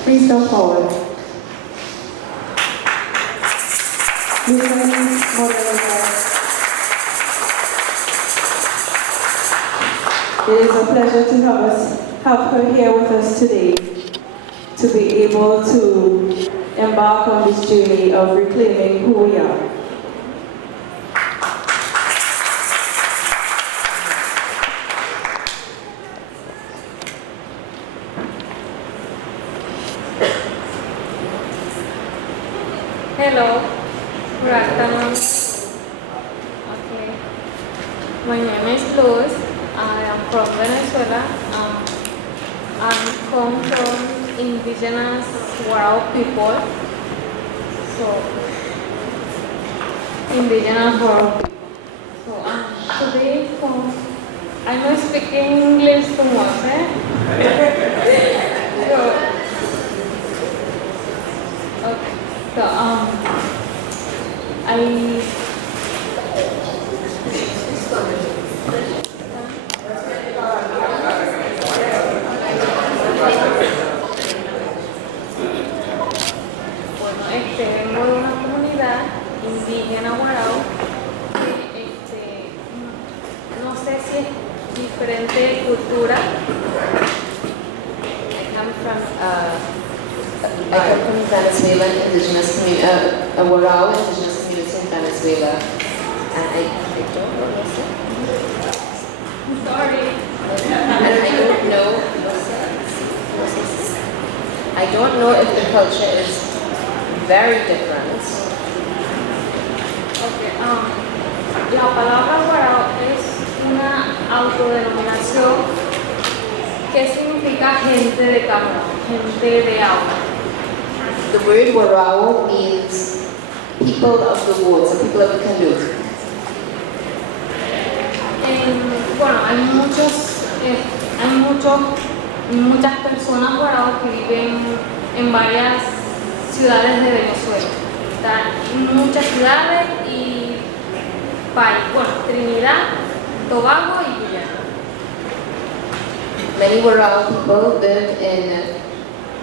Please come forward. Luz Melis, moderator. It is a pleasure to have her here with us today, to be able to embark on this journey of reclaiming who we are. Hello, good afternoon. Okay, my name is Luz. I am from Venezuela. I come from Indigenous Warao people. So, Indigenous Warao people. So, today I'm not speaking English too much, Okay. So, vengo de una comunidad indígena Warao, no sé si es diferente cultura. I come from Venezuela, indigenous community, a Warao indigenous community in Venezuela, and I don't know what's that. Sorry. I don't know if the culture is very different. Okay, la palabra Warao es una autodenominación que significa gente de campo, gente de agua. The word Warao means people of the woods, people of the canoe. Bueno, hay muchas personas Warao que viven en varias ciudades de Venezuela. Están muchas ciudades y países, bueno, Trinidad, Tobago y Guyana. Many Warao people live in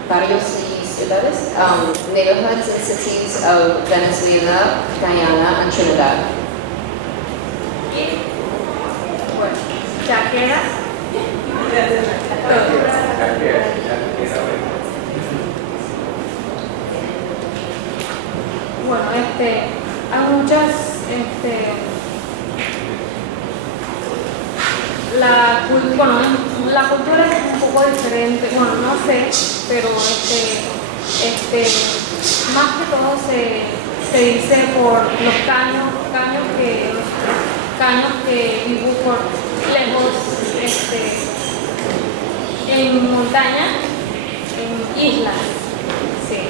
varios ciudades, neighborhoods and cities of Venezuela, Guyana, and Trinidad. Y, bueno, chaquera. Bueno, hay muchas, la cultura es un poco diferente, bueno, no sé, pero más que todo se dice por los caños que viven por lejos, en montaña, en islas, sí.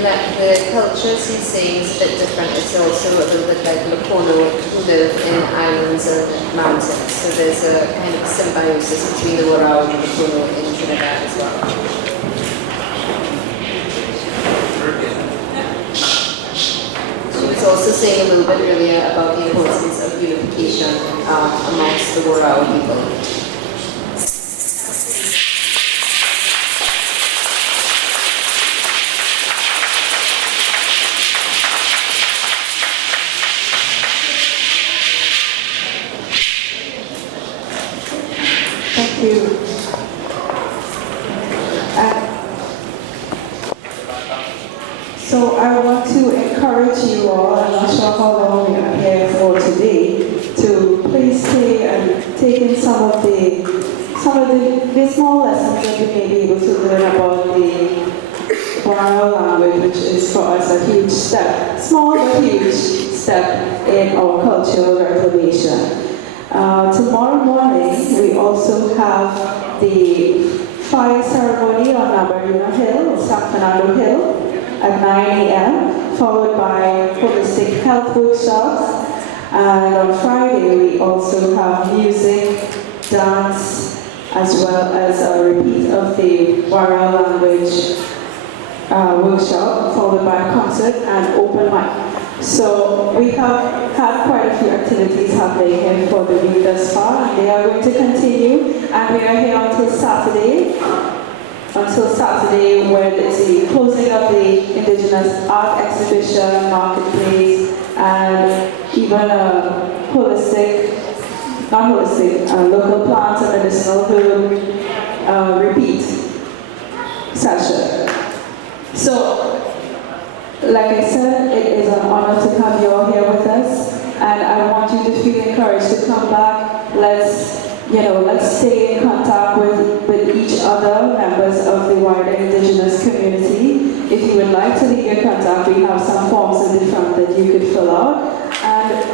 The culture she's saying is a bit different. It's also a little bit like Lokono, who live in islands and mountains. So there's a kind of symbiosis between the Warao and the Lokono in Trinidad as well. She was also saying a little bit earlier about the importance of unification amongst the Warao people. Thank you. So I want to encourage you all, I'm not sure how long we are here for today, to please stay and take in some of the small lessons that we may be able to learn about the Warao language, which is for us us a huge step, small but huge step in our cultural reclamation. Tomorrow morning, we also have the fire ceremony on Nabarina Hill, San Fernando Hill, at 9 a.m., followed by holistic health workshops. And on Friday, we also have music, dance, as well as a repeat of the Warao language workshop, followed by a concert and open mic. So we have had quite a few activities happening here for the week thus far, and they are going to continue. And we are here until Saturday, where it's the closing of the Indigenous art exhibition, marketplace, and even a local plants and medicinal herb repeat session. So, like I said, it is an honor to have you all here with us, and I want you to feel encouraged to come back. Let's stay in contact with each other, members of the wider Indigenous community. If you would like to leave your contact, we have some forms in the front that you could fill out, and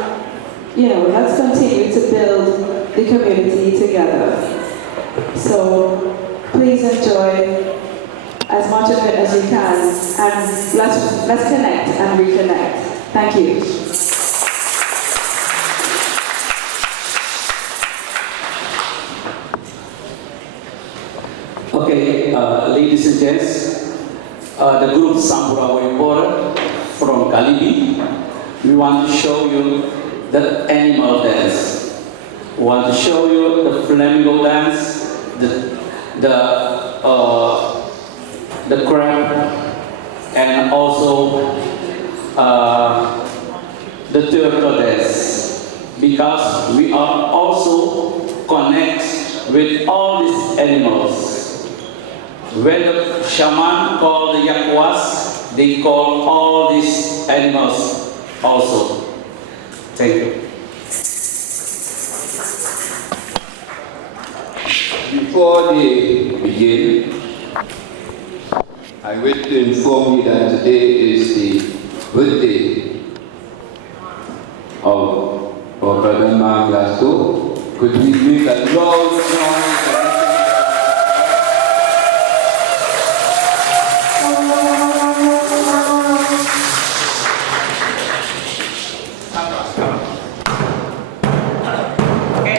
let's continue to build the community together. So please enjoy as much of it as you can, and let's connect and reconnect. Thank you. Okay, ladies and gents, the group Sampurawa Import from Kalibi, we want to show you the animal dance. We want to show you the flamingo dance, the crab, and also the turtle dance, because we are also connect with all these animals. When the shaman called the yakwas, they call all these animals also. Thank you. Before they begin, I wish to inform you that today is the birthday of our brother Mangaso. Could we make a loud noise? Hey!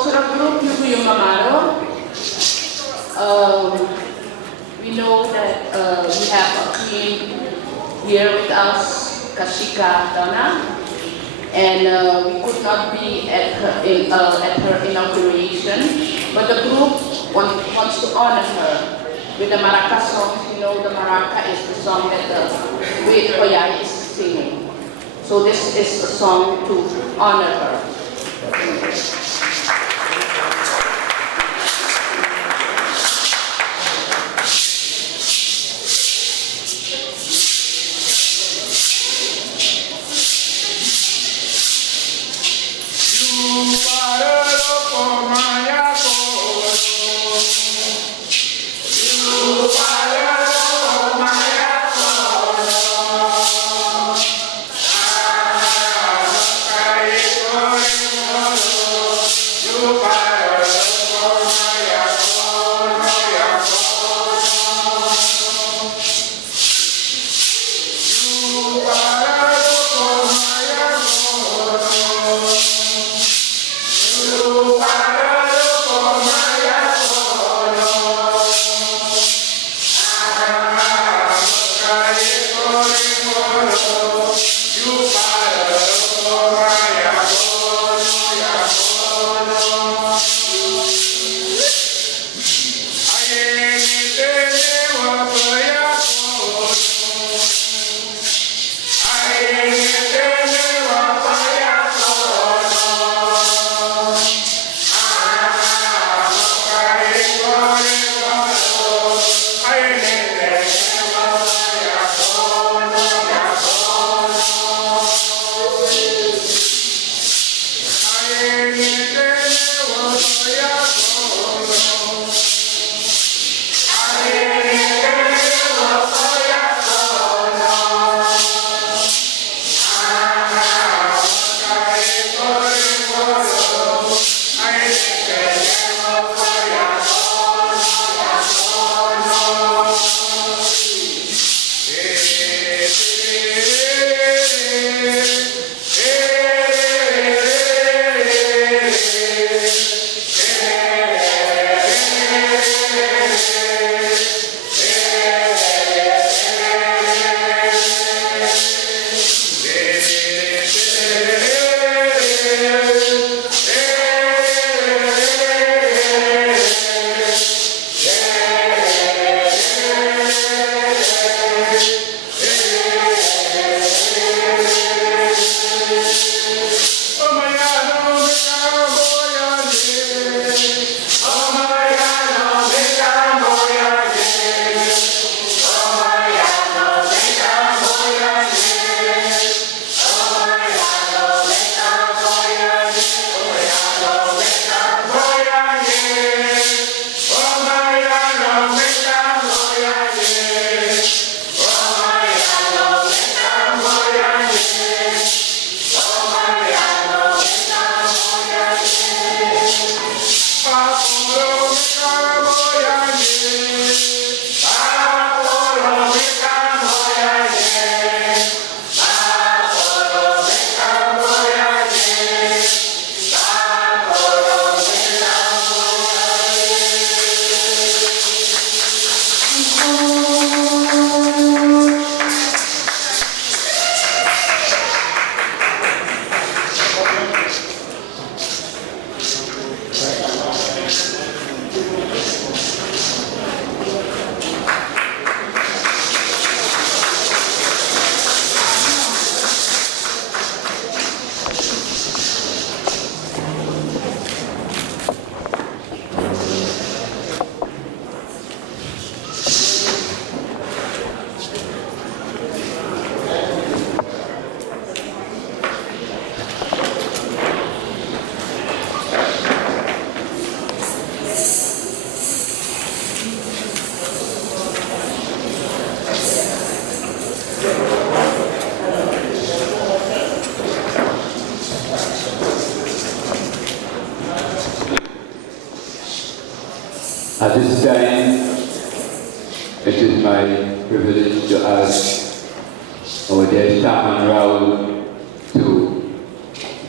cultural group Yukuyu Mamaro. We know that we have a queen here with us, Kashika Donna, and we could not be at her inauguration, but the group wants to honor her with the maraca song. You know, the maraca is the song that the Wait Oyai is singing. So this is a song to honor her. At this time, it is my privilege to ask our dear Chairman Raoul to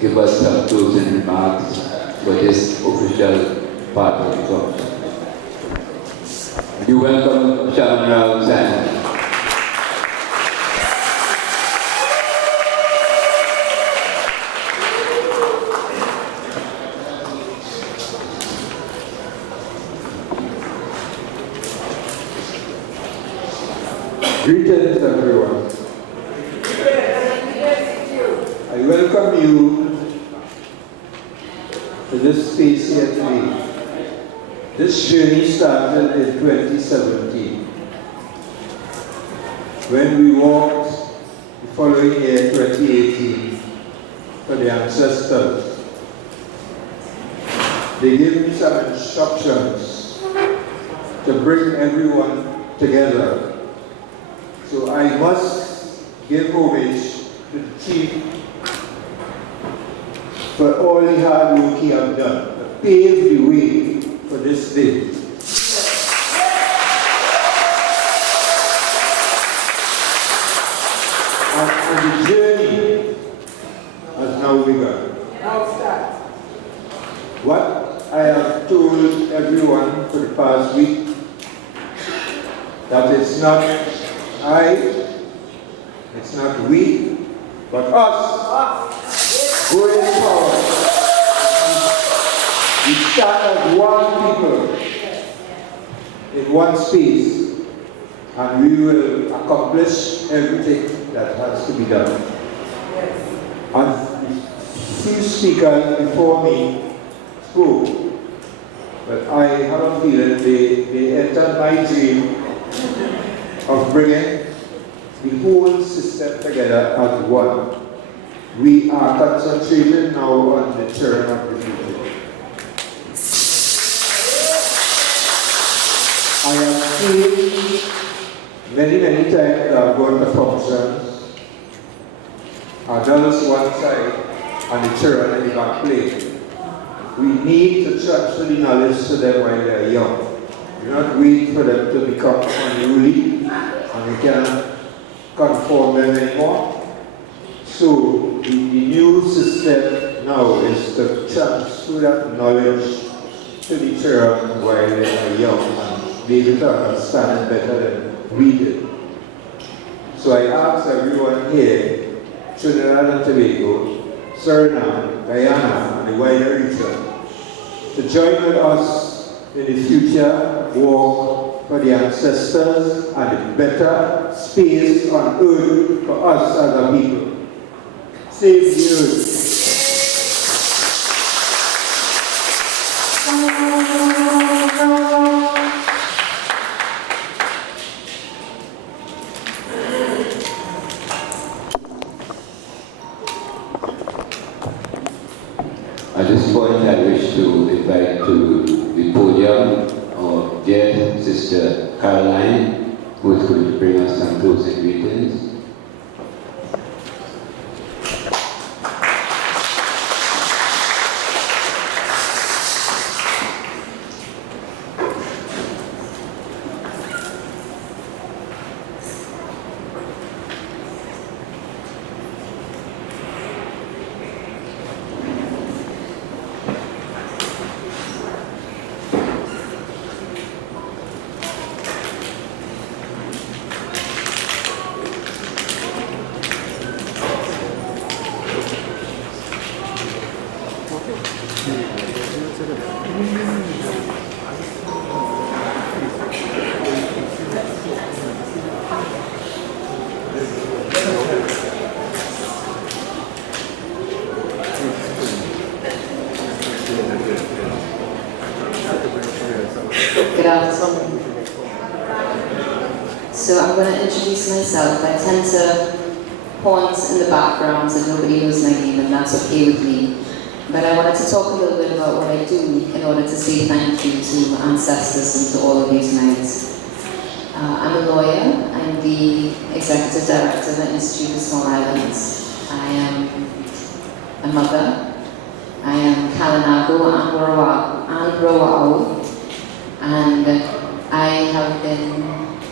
give us some closing remarks for this official part of the function. You welcome Shaman Rao San. Greetings, everyone. I welcome you to this space here today. This journey started in 2017 when we walked the following year, 2018, for the ancestors. They gave me some instructions to bring everyone together. So I must give homage to the chief for all the hard work he has done to pave the way for this day. And the journey has now begun. What I have told everyone for the past week, that it's not it's not we, but us going forward. We start as one people in one space, and we will accomplish everything that has to be done. And few speakers before me spoke, but I have a feeling they entered my dream of bringing the whole system together as one. We are concentrating now on the children of the future. I have seen many times I've gone to functions, adults one side and the children in the back plane. We need to transfer the knowledge to them while they are young. We not wait for them to become unruly and we cannot conform them anymore. So the new system now is to transfer that knowledge to the children while they are young and be able to understand it better than we did. So I ask everyone here, Trinidad and Tobago, Suriname, Guyana, and the wider region, to join with us in the future walk for the ancestors and a better space on earth for us as a people. Save the earth. At this point, I wish to invite to the podium our dear sister Caroline, who is going to bring us some closing greetings. Good afternoon. So I'm going to introduce myself. I tend to pause in the background so nobody knows my name, and that's okay with me. But I wanted to talk a little bit about what I do in order to say thank you to ancestors and to all of these knights. I'm a lawyer. I'm the Executive Director of the Institute of Small Islands. I am a mother. I am Kalinago and Rawao. And I have been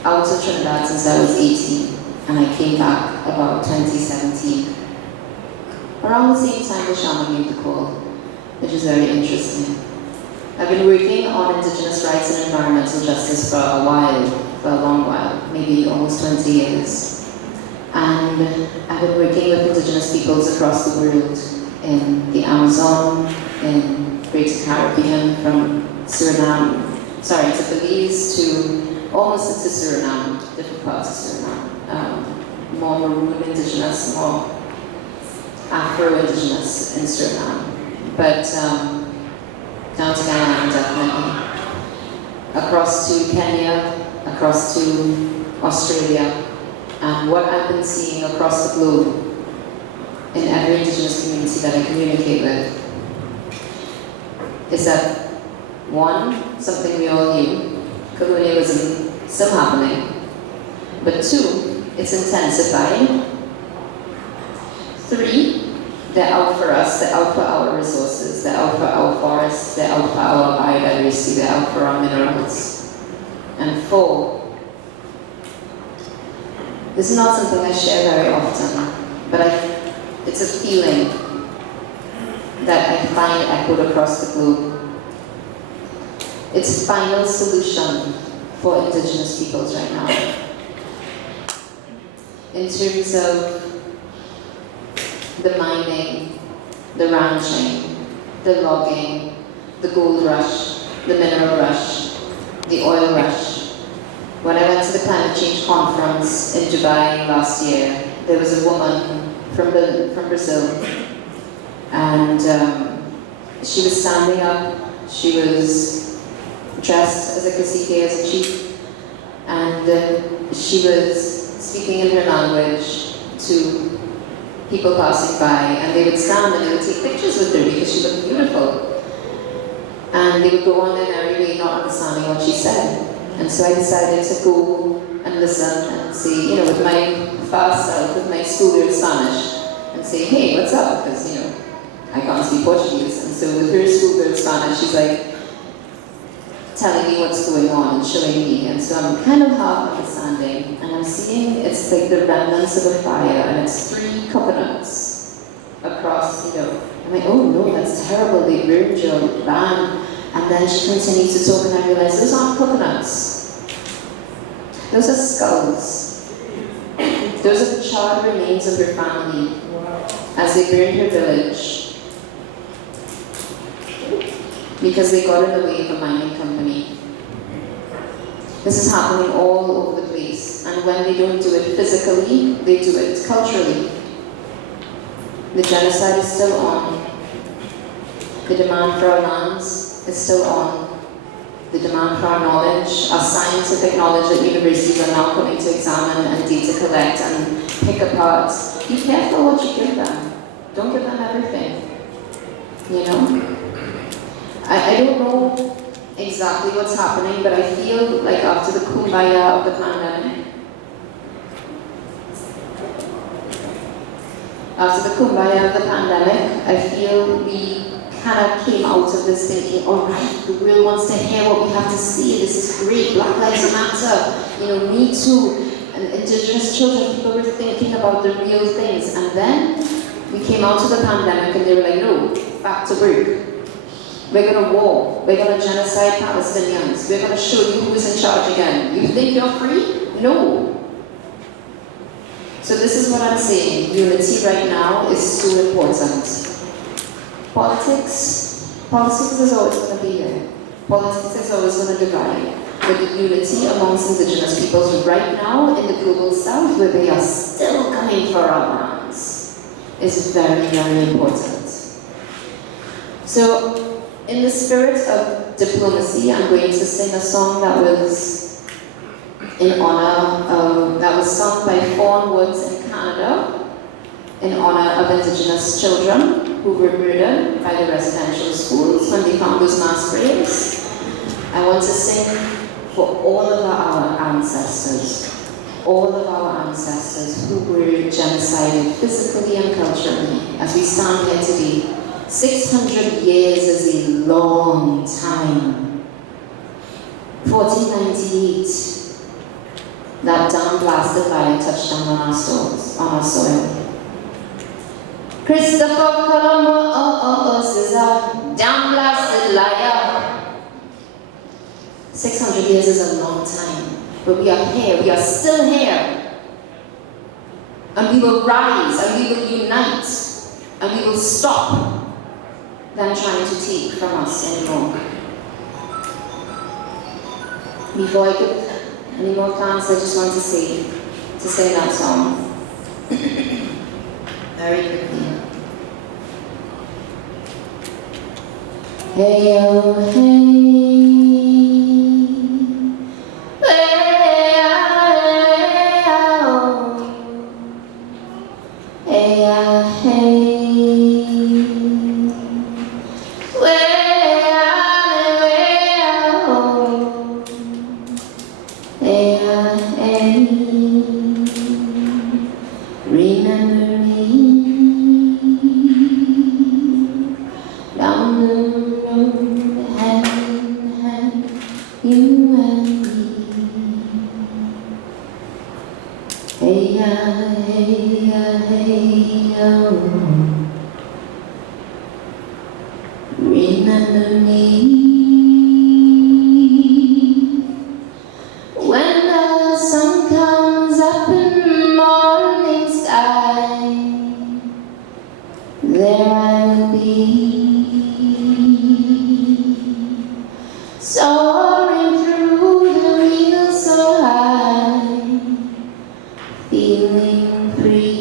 out of Trinidad since I was 18, and I came back about 2017. Around the same time the shaman made the call. which is very interesting. I've been working on Indigenous rights and environmental justice for a while, for a long while, maybe almost 20 years. And I've been working with Indigenous peoples across the world, in the Amazon, in Greater Caribbean, from to Belize to almost into Suriname, different parts of Suriname. More Maroon Indigenous, more Afro-Indigenous in Suriname. But down to Ghana, definitely. Across to Kenya, across to Australia. And what I've been seeing across the globe in every Indigenous community that I communicate with is that, one, something we all knew, colonialism still happening, but two, it's intensifying. Three, they're out for us, they're out for our resources, they're out for our forests, they're out for our biodiversity, they're out for our minerals. And four, this is not something I share very often, but it's a feeling that I find echoed across the globe. It's a final solution for Indigenous peoples right now. In terms of the mining, the ranching, the logging, the gold rush, the mineral rush, the oil rush. When I went to the climate change conference in Dubai last year, there was a woman from Brazil, and she was standing up. She was dressed as a cacique, as a chief, and she was speaking in her language to people passing by, and they would stand and they would take pictures with her because she looked beautiful. And they would go on their merry way, not understanding what she said. And so I decided to go and listen and see, with my fast self, with my schoolgirl Spanish, and say, hey, what's up? Because, I can't speak Portuguese. And so with her schoolgirl Spanish, she's like telling me what's going on and showing me. And so I'm kind of half understanding. And I'm seeing it's like the remnants of a fire, and it's 3 coconuts across, I'm like, oh no, that's terrible, they burned your land. And then she continued to talk, and I realized those aren't coconuts. Those are skulls. Those are the charred remains of her family as they burned her village because they got in the way of a mining company. This is happening all over the place, and when they don't do it physically, they do it culturally. The genocide is still on. The demand for our lands is still on. The demand for our knowledge, our scientific knowledge that universities are now coming to examine and data collect and pick apart. Be careful what you give them. Don't give them everything. I don't know exactly what's happening, but I feel like after the kumbaya of the pandemic, I feel we kind of came out of this thinking, all right, the world wants to hear what we have to say. This is great. Black Lives Matter. Me Too. And Indigenous children, people were thinking about the real things. And then we came out of the pandemic and they were like, no, back to work. We're going to war. We're going to genocide Palestinians. We're going to show you who's in charge again. You think you're free? No. So this is what I'm saying. Unity right now is so important. Politics is always going to be there. Politics is always going to divide. But the unity amongst Indigenous peoples right now in the global south, where they are still coming for our lands, is very, very important. So, in the spirit of diplomacy, I'm going to sing a song that was in honor, that was sung by Fawn Woods in Canada, in honor of Indigenous children who were murdered by the residential schools when they found those mass graves. I want to sing for all of our ancestors who were genocided physically and culturally. As we stand here today, 600 years is a long time. 1498, that dam blasted valley touched down on our soil. Christopher Columbus is a Damn blasted liar. 600 years is a long time, but we are here, we are still here. And we will rise, and we will unite, and we will stop them trying to take from us anymore. Before I give any more plans, I just want to say that song very quickly. Hey, oh, hey. Remember me when the sun comes up in the morning sky. There I will be, soaring through the wheels so high, feeling free.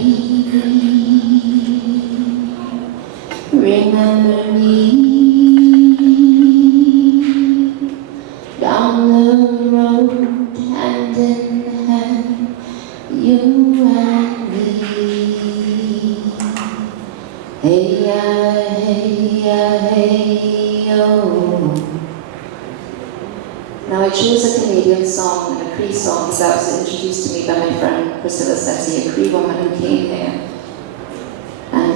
Remember me down the road, hand in hand, you and me. Hey ya, hey ya, hey yo. Now I chose a Canadian song and a Cree song because that was introduced to me by my friend Priscilla Setti, a Cree woman who came here. And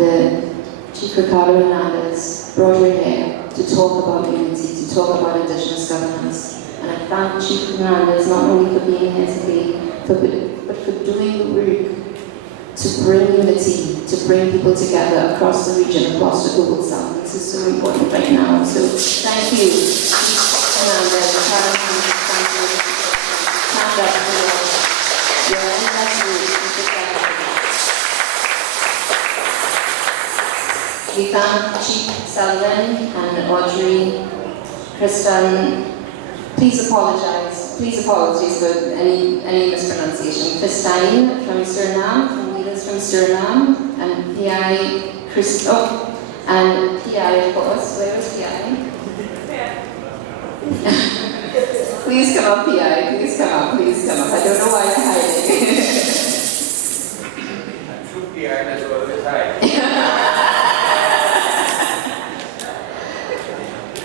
Chief Ricardo Hernandez brought her here to talk about unity, to talk about Indigenous governance. And I thank Chief Hernandez not only for being here today, but for doing the work to bring unity, to bring people together across the region, across the global south. This is so important right now. So thank you, Chief Hernandez. Thank you. Stand up for your endless work. We thank Chief Sullivan and Audrey, Kristen. Please apologies for any mispronunciation. Christine from Suriname, from leaders from Suriname, and PI and PI of course. Where was PI? Please come up, PI. Please come up. I don't know why you're hiding. True PI, that's what it's hiding.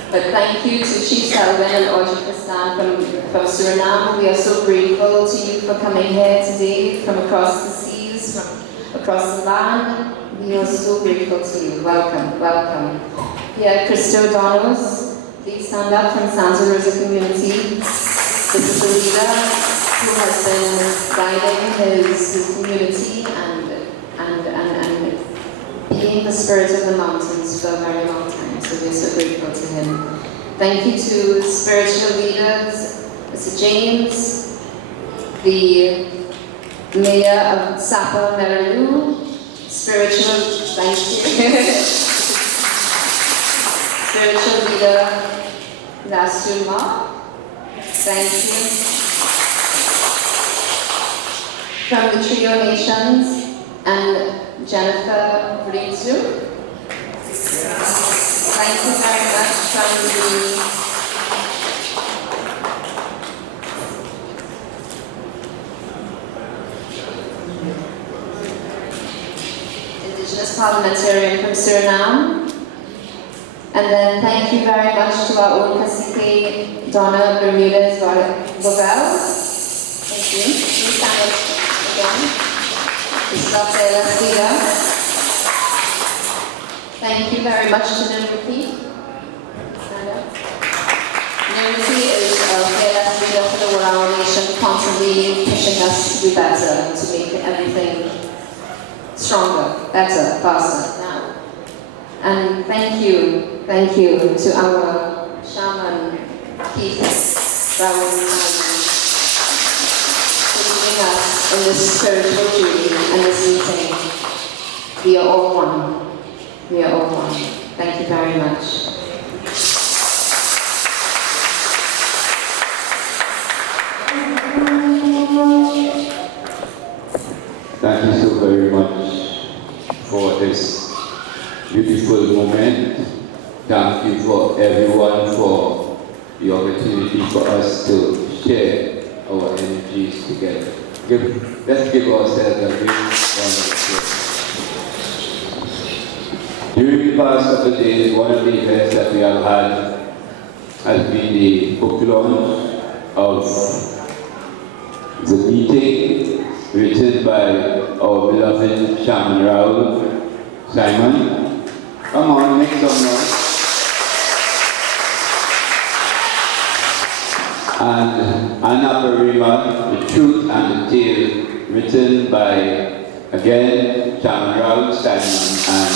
But thank you to Chief Sullivan and Audrey Christan from Suriname. We are so grateful to you for coming here today from across the seas, from across the land. We are so grateful to you. Welcome, welcome. Here, Christo Donos, please stand up from Santa Rosa community. This is the leader who has been guiding his community and being the spirit of the mountains for a very long time. So we're so grateful to him. Thank you to spiritual leaders, Mr. James, the Mayor of Sapa Merilu, thank you. Spiritual leader, Nasuma, thank you. From the Trio Nations, and Jennifer Ritsu. Thank you very much from the Indigenous parliamentarian from Suriname. And then thank you very much to our own cacique, Donna Bermudez Bovel. Thank you. Please stand up again. This is Rafaela Sira. Thank you very much to Nimriti. Stand up. Nimriti is a fearless leader for the Warao Nation, constantly pushing us to be better, to make everything stronger, better, faster now. And thank you to our shaman, Keith Brown, for leading us in this spiritual journey and this meeting. We are all one. We are all one. Thank you very much. Thank you so very much for this beautiful moment. Thank you for everyone for the opportunity for us to share our energies together. Let's give ourselves a big round of applause. During the past couple of days, one of the events that we have had has been the book launch of the meeting written by our beloved Shaman Raoul Simon. Come on, make some noise. And Anna Parima, The Truth and the Tale, written by, again, Shaman Raoul Simon and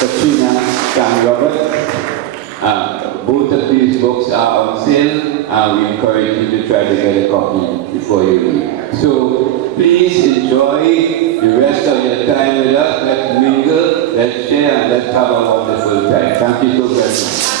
Katrina Stan Robert. Both of these books are on sale, and we encourage you to try to get a copy before you leave. So please enjoy the rest of your time with us. Let's mingle, let's share, and let's have a wonderful time. Thank you so very much.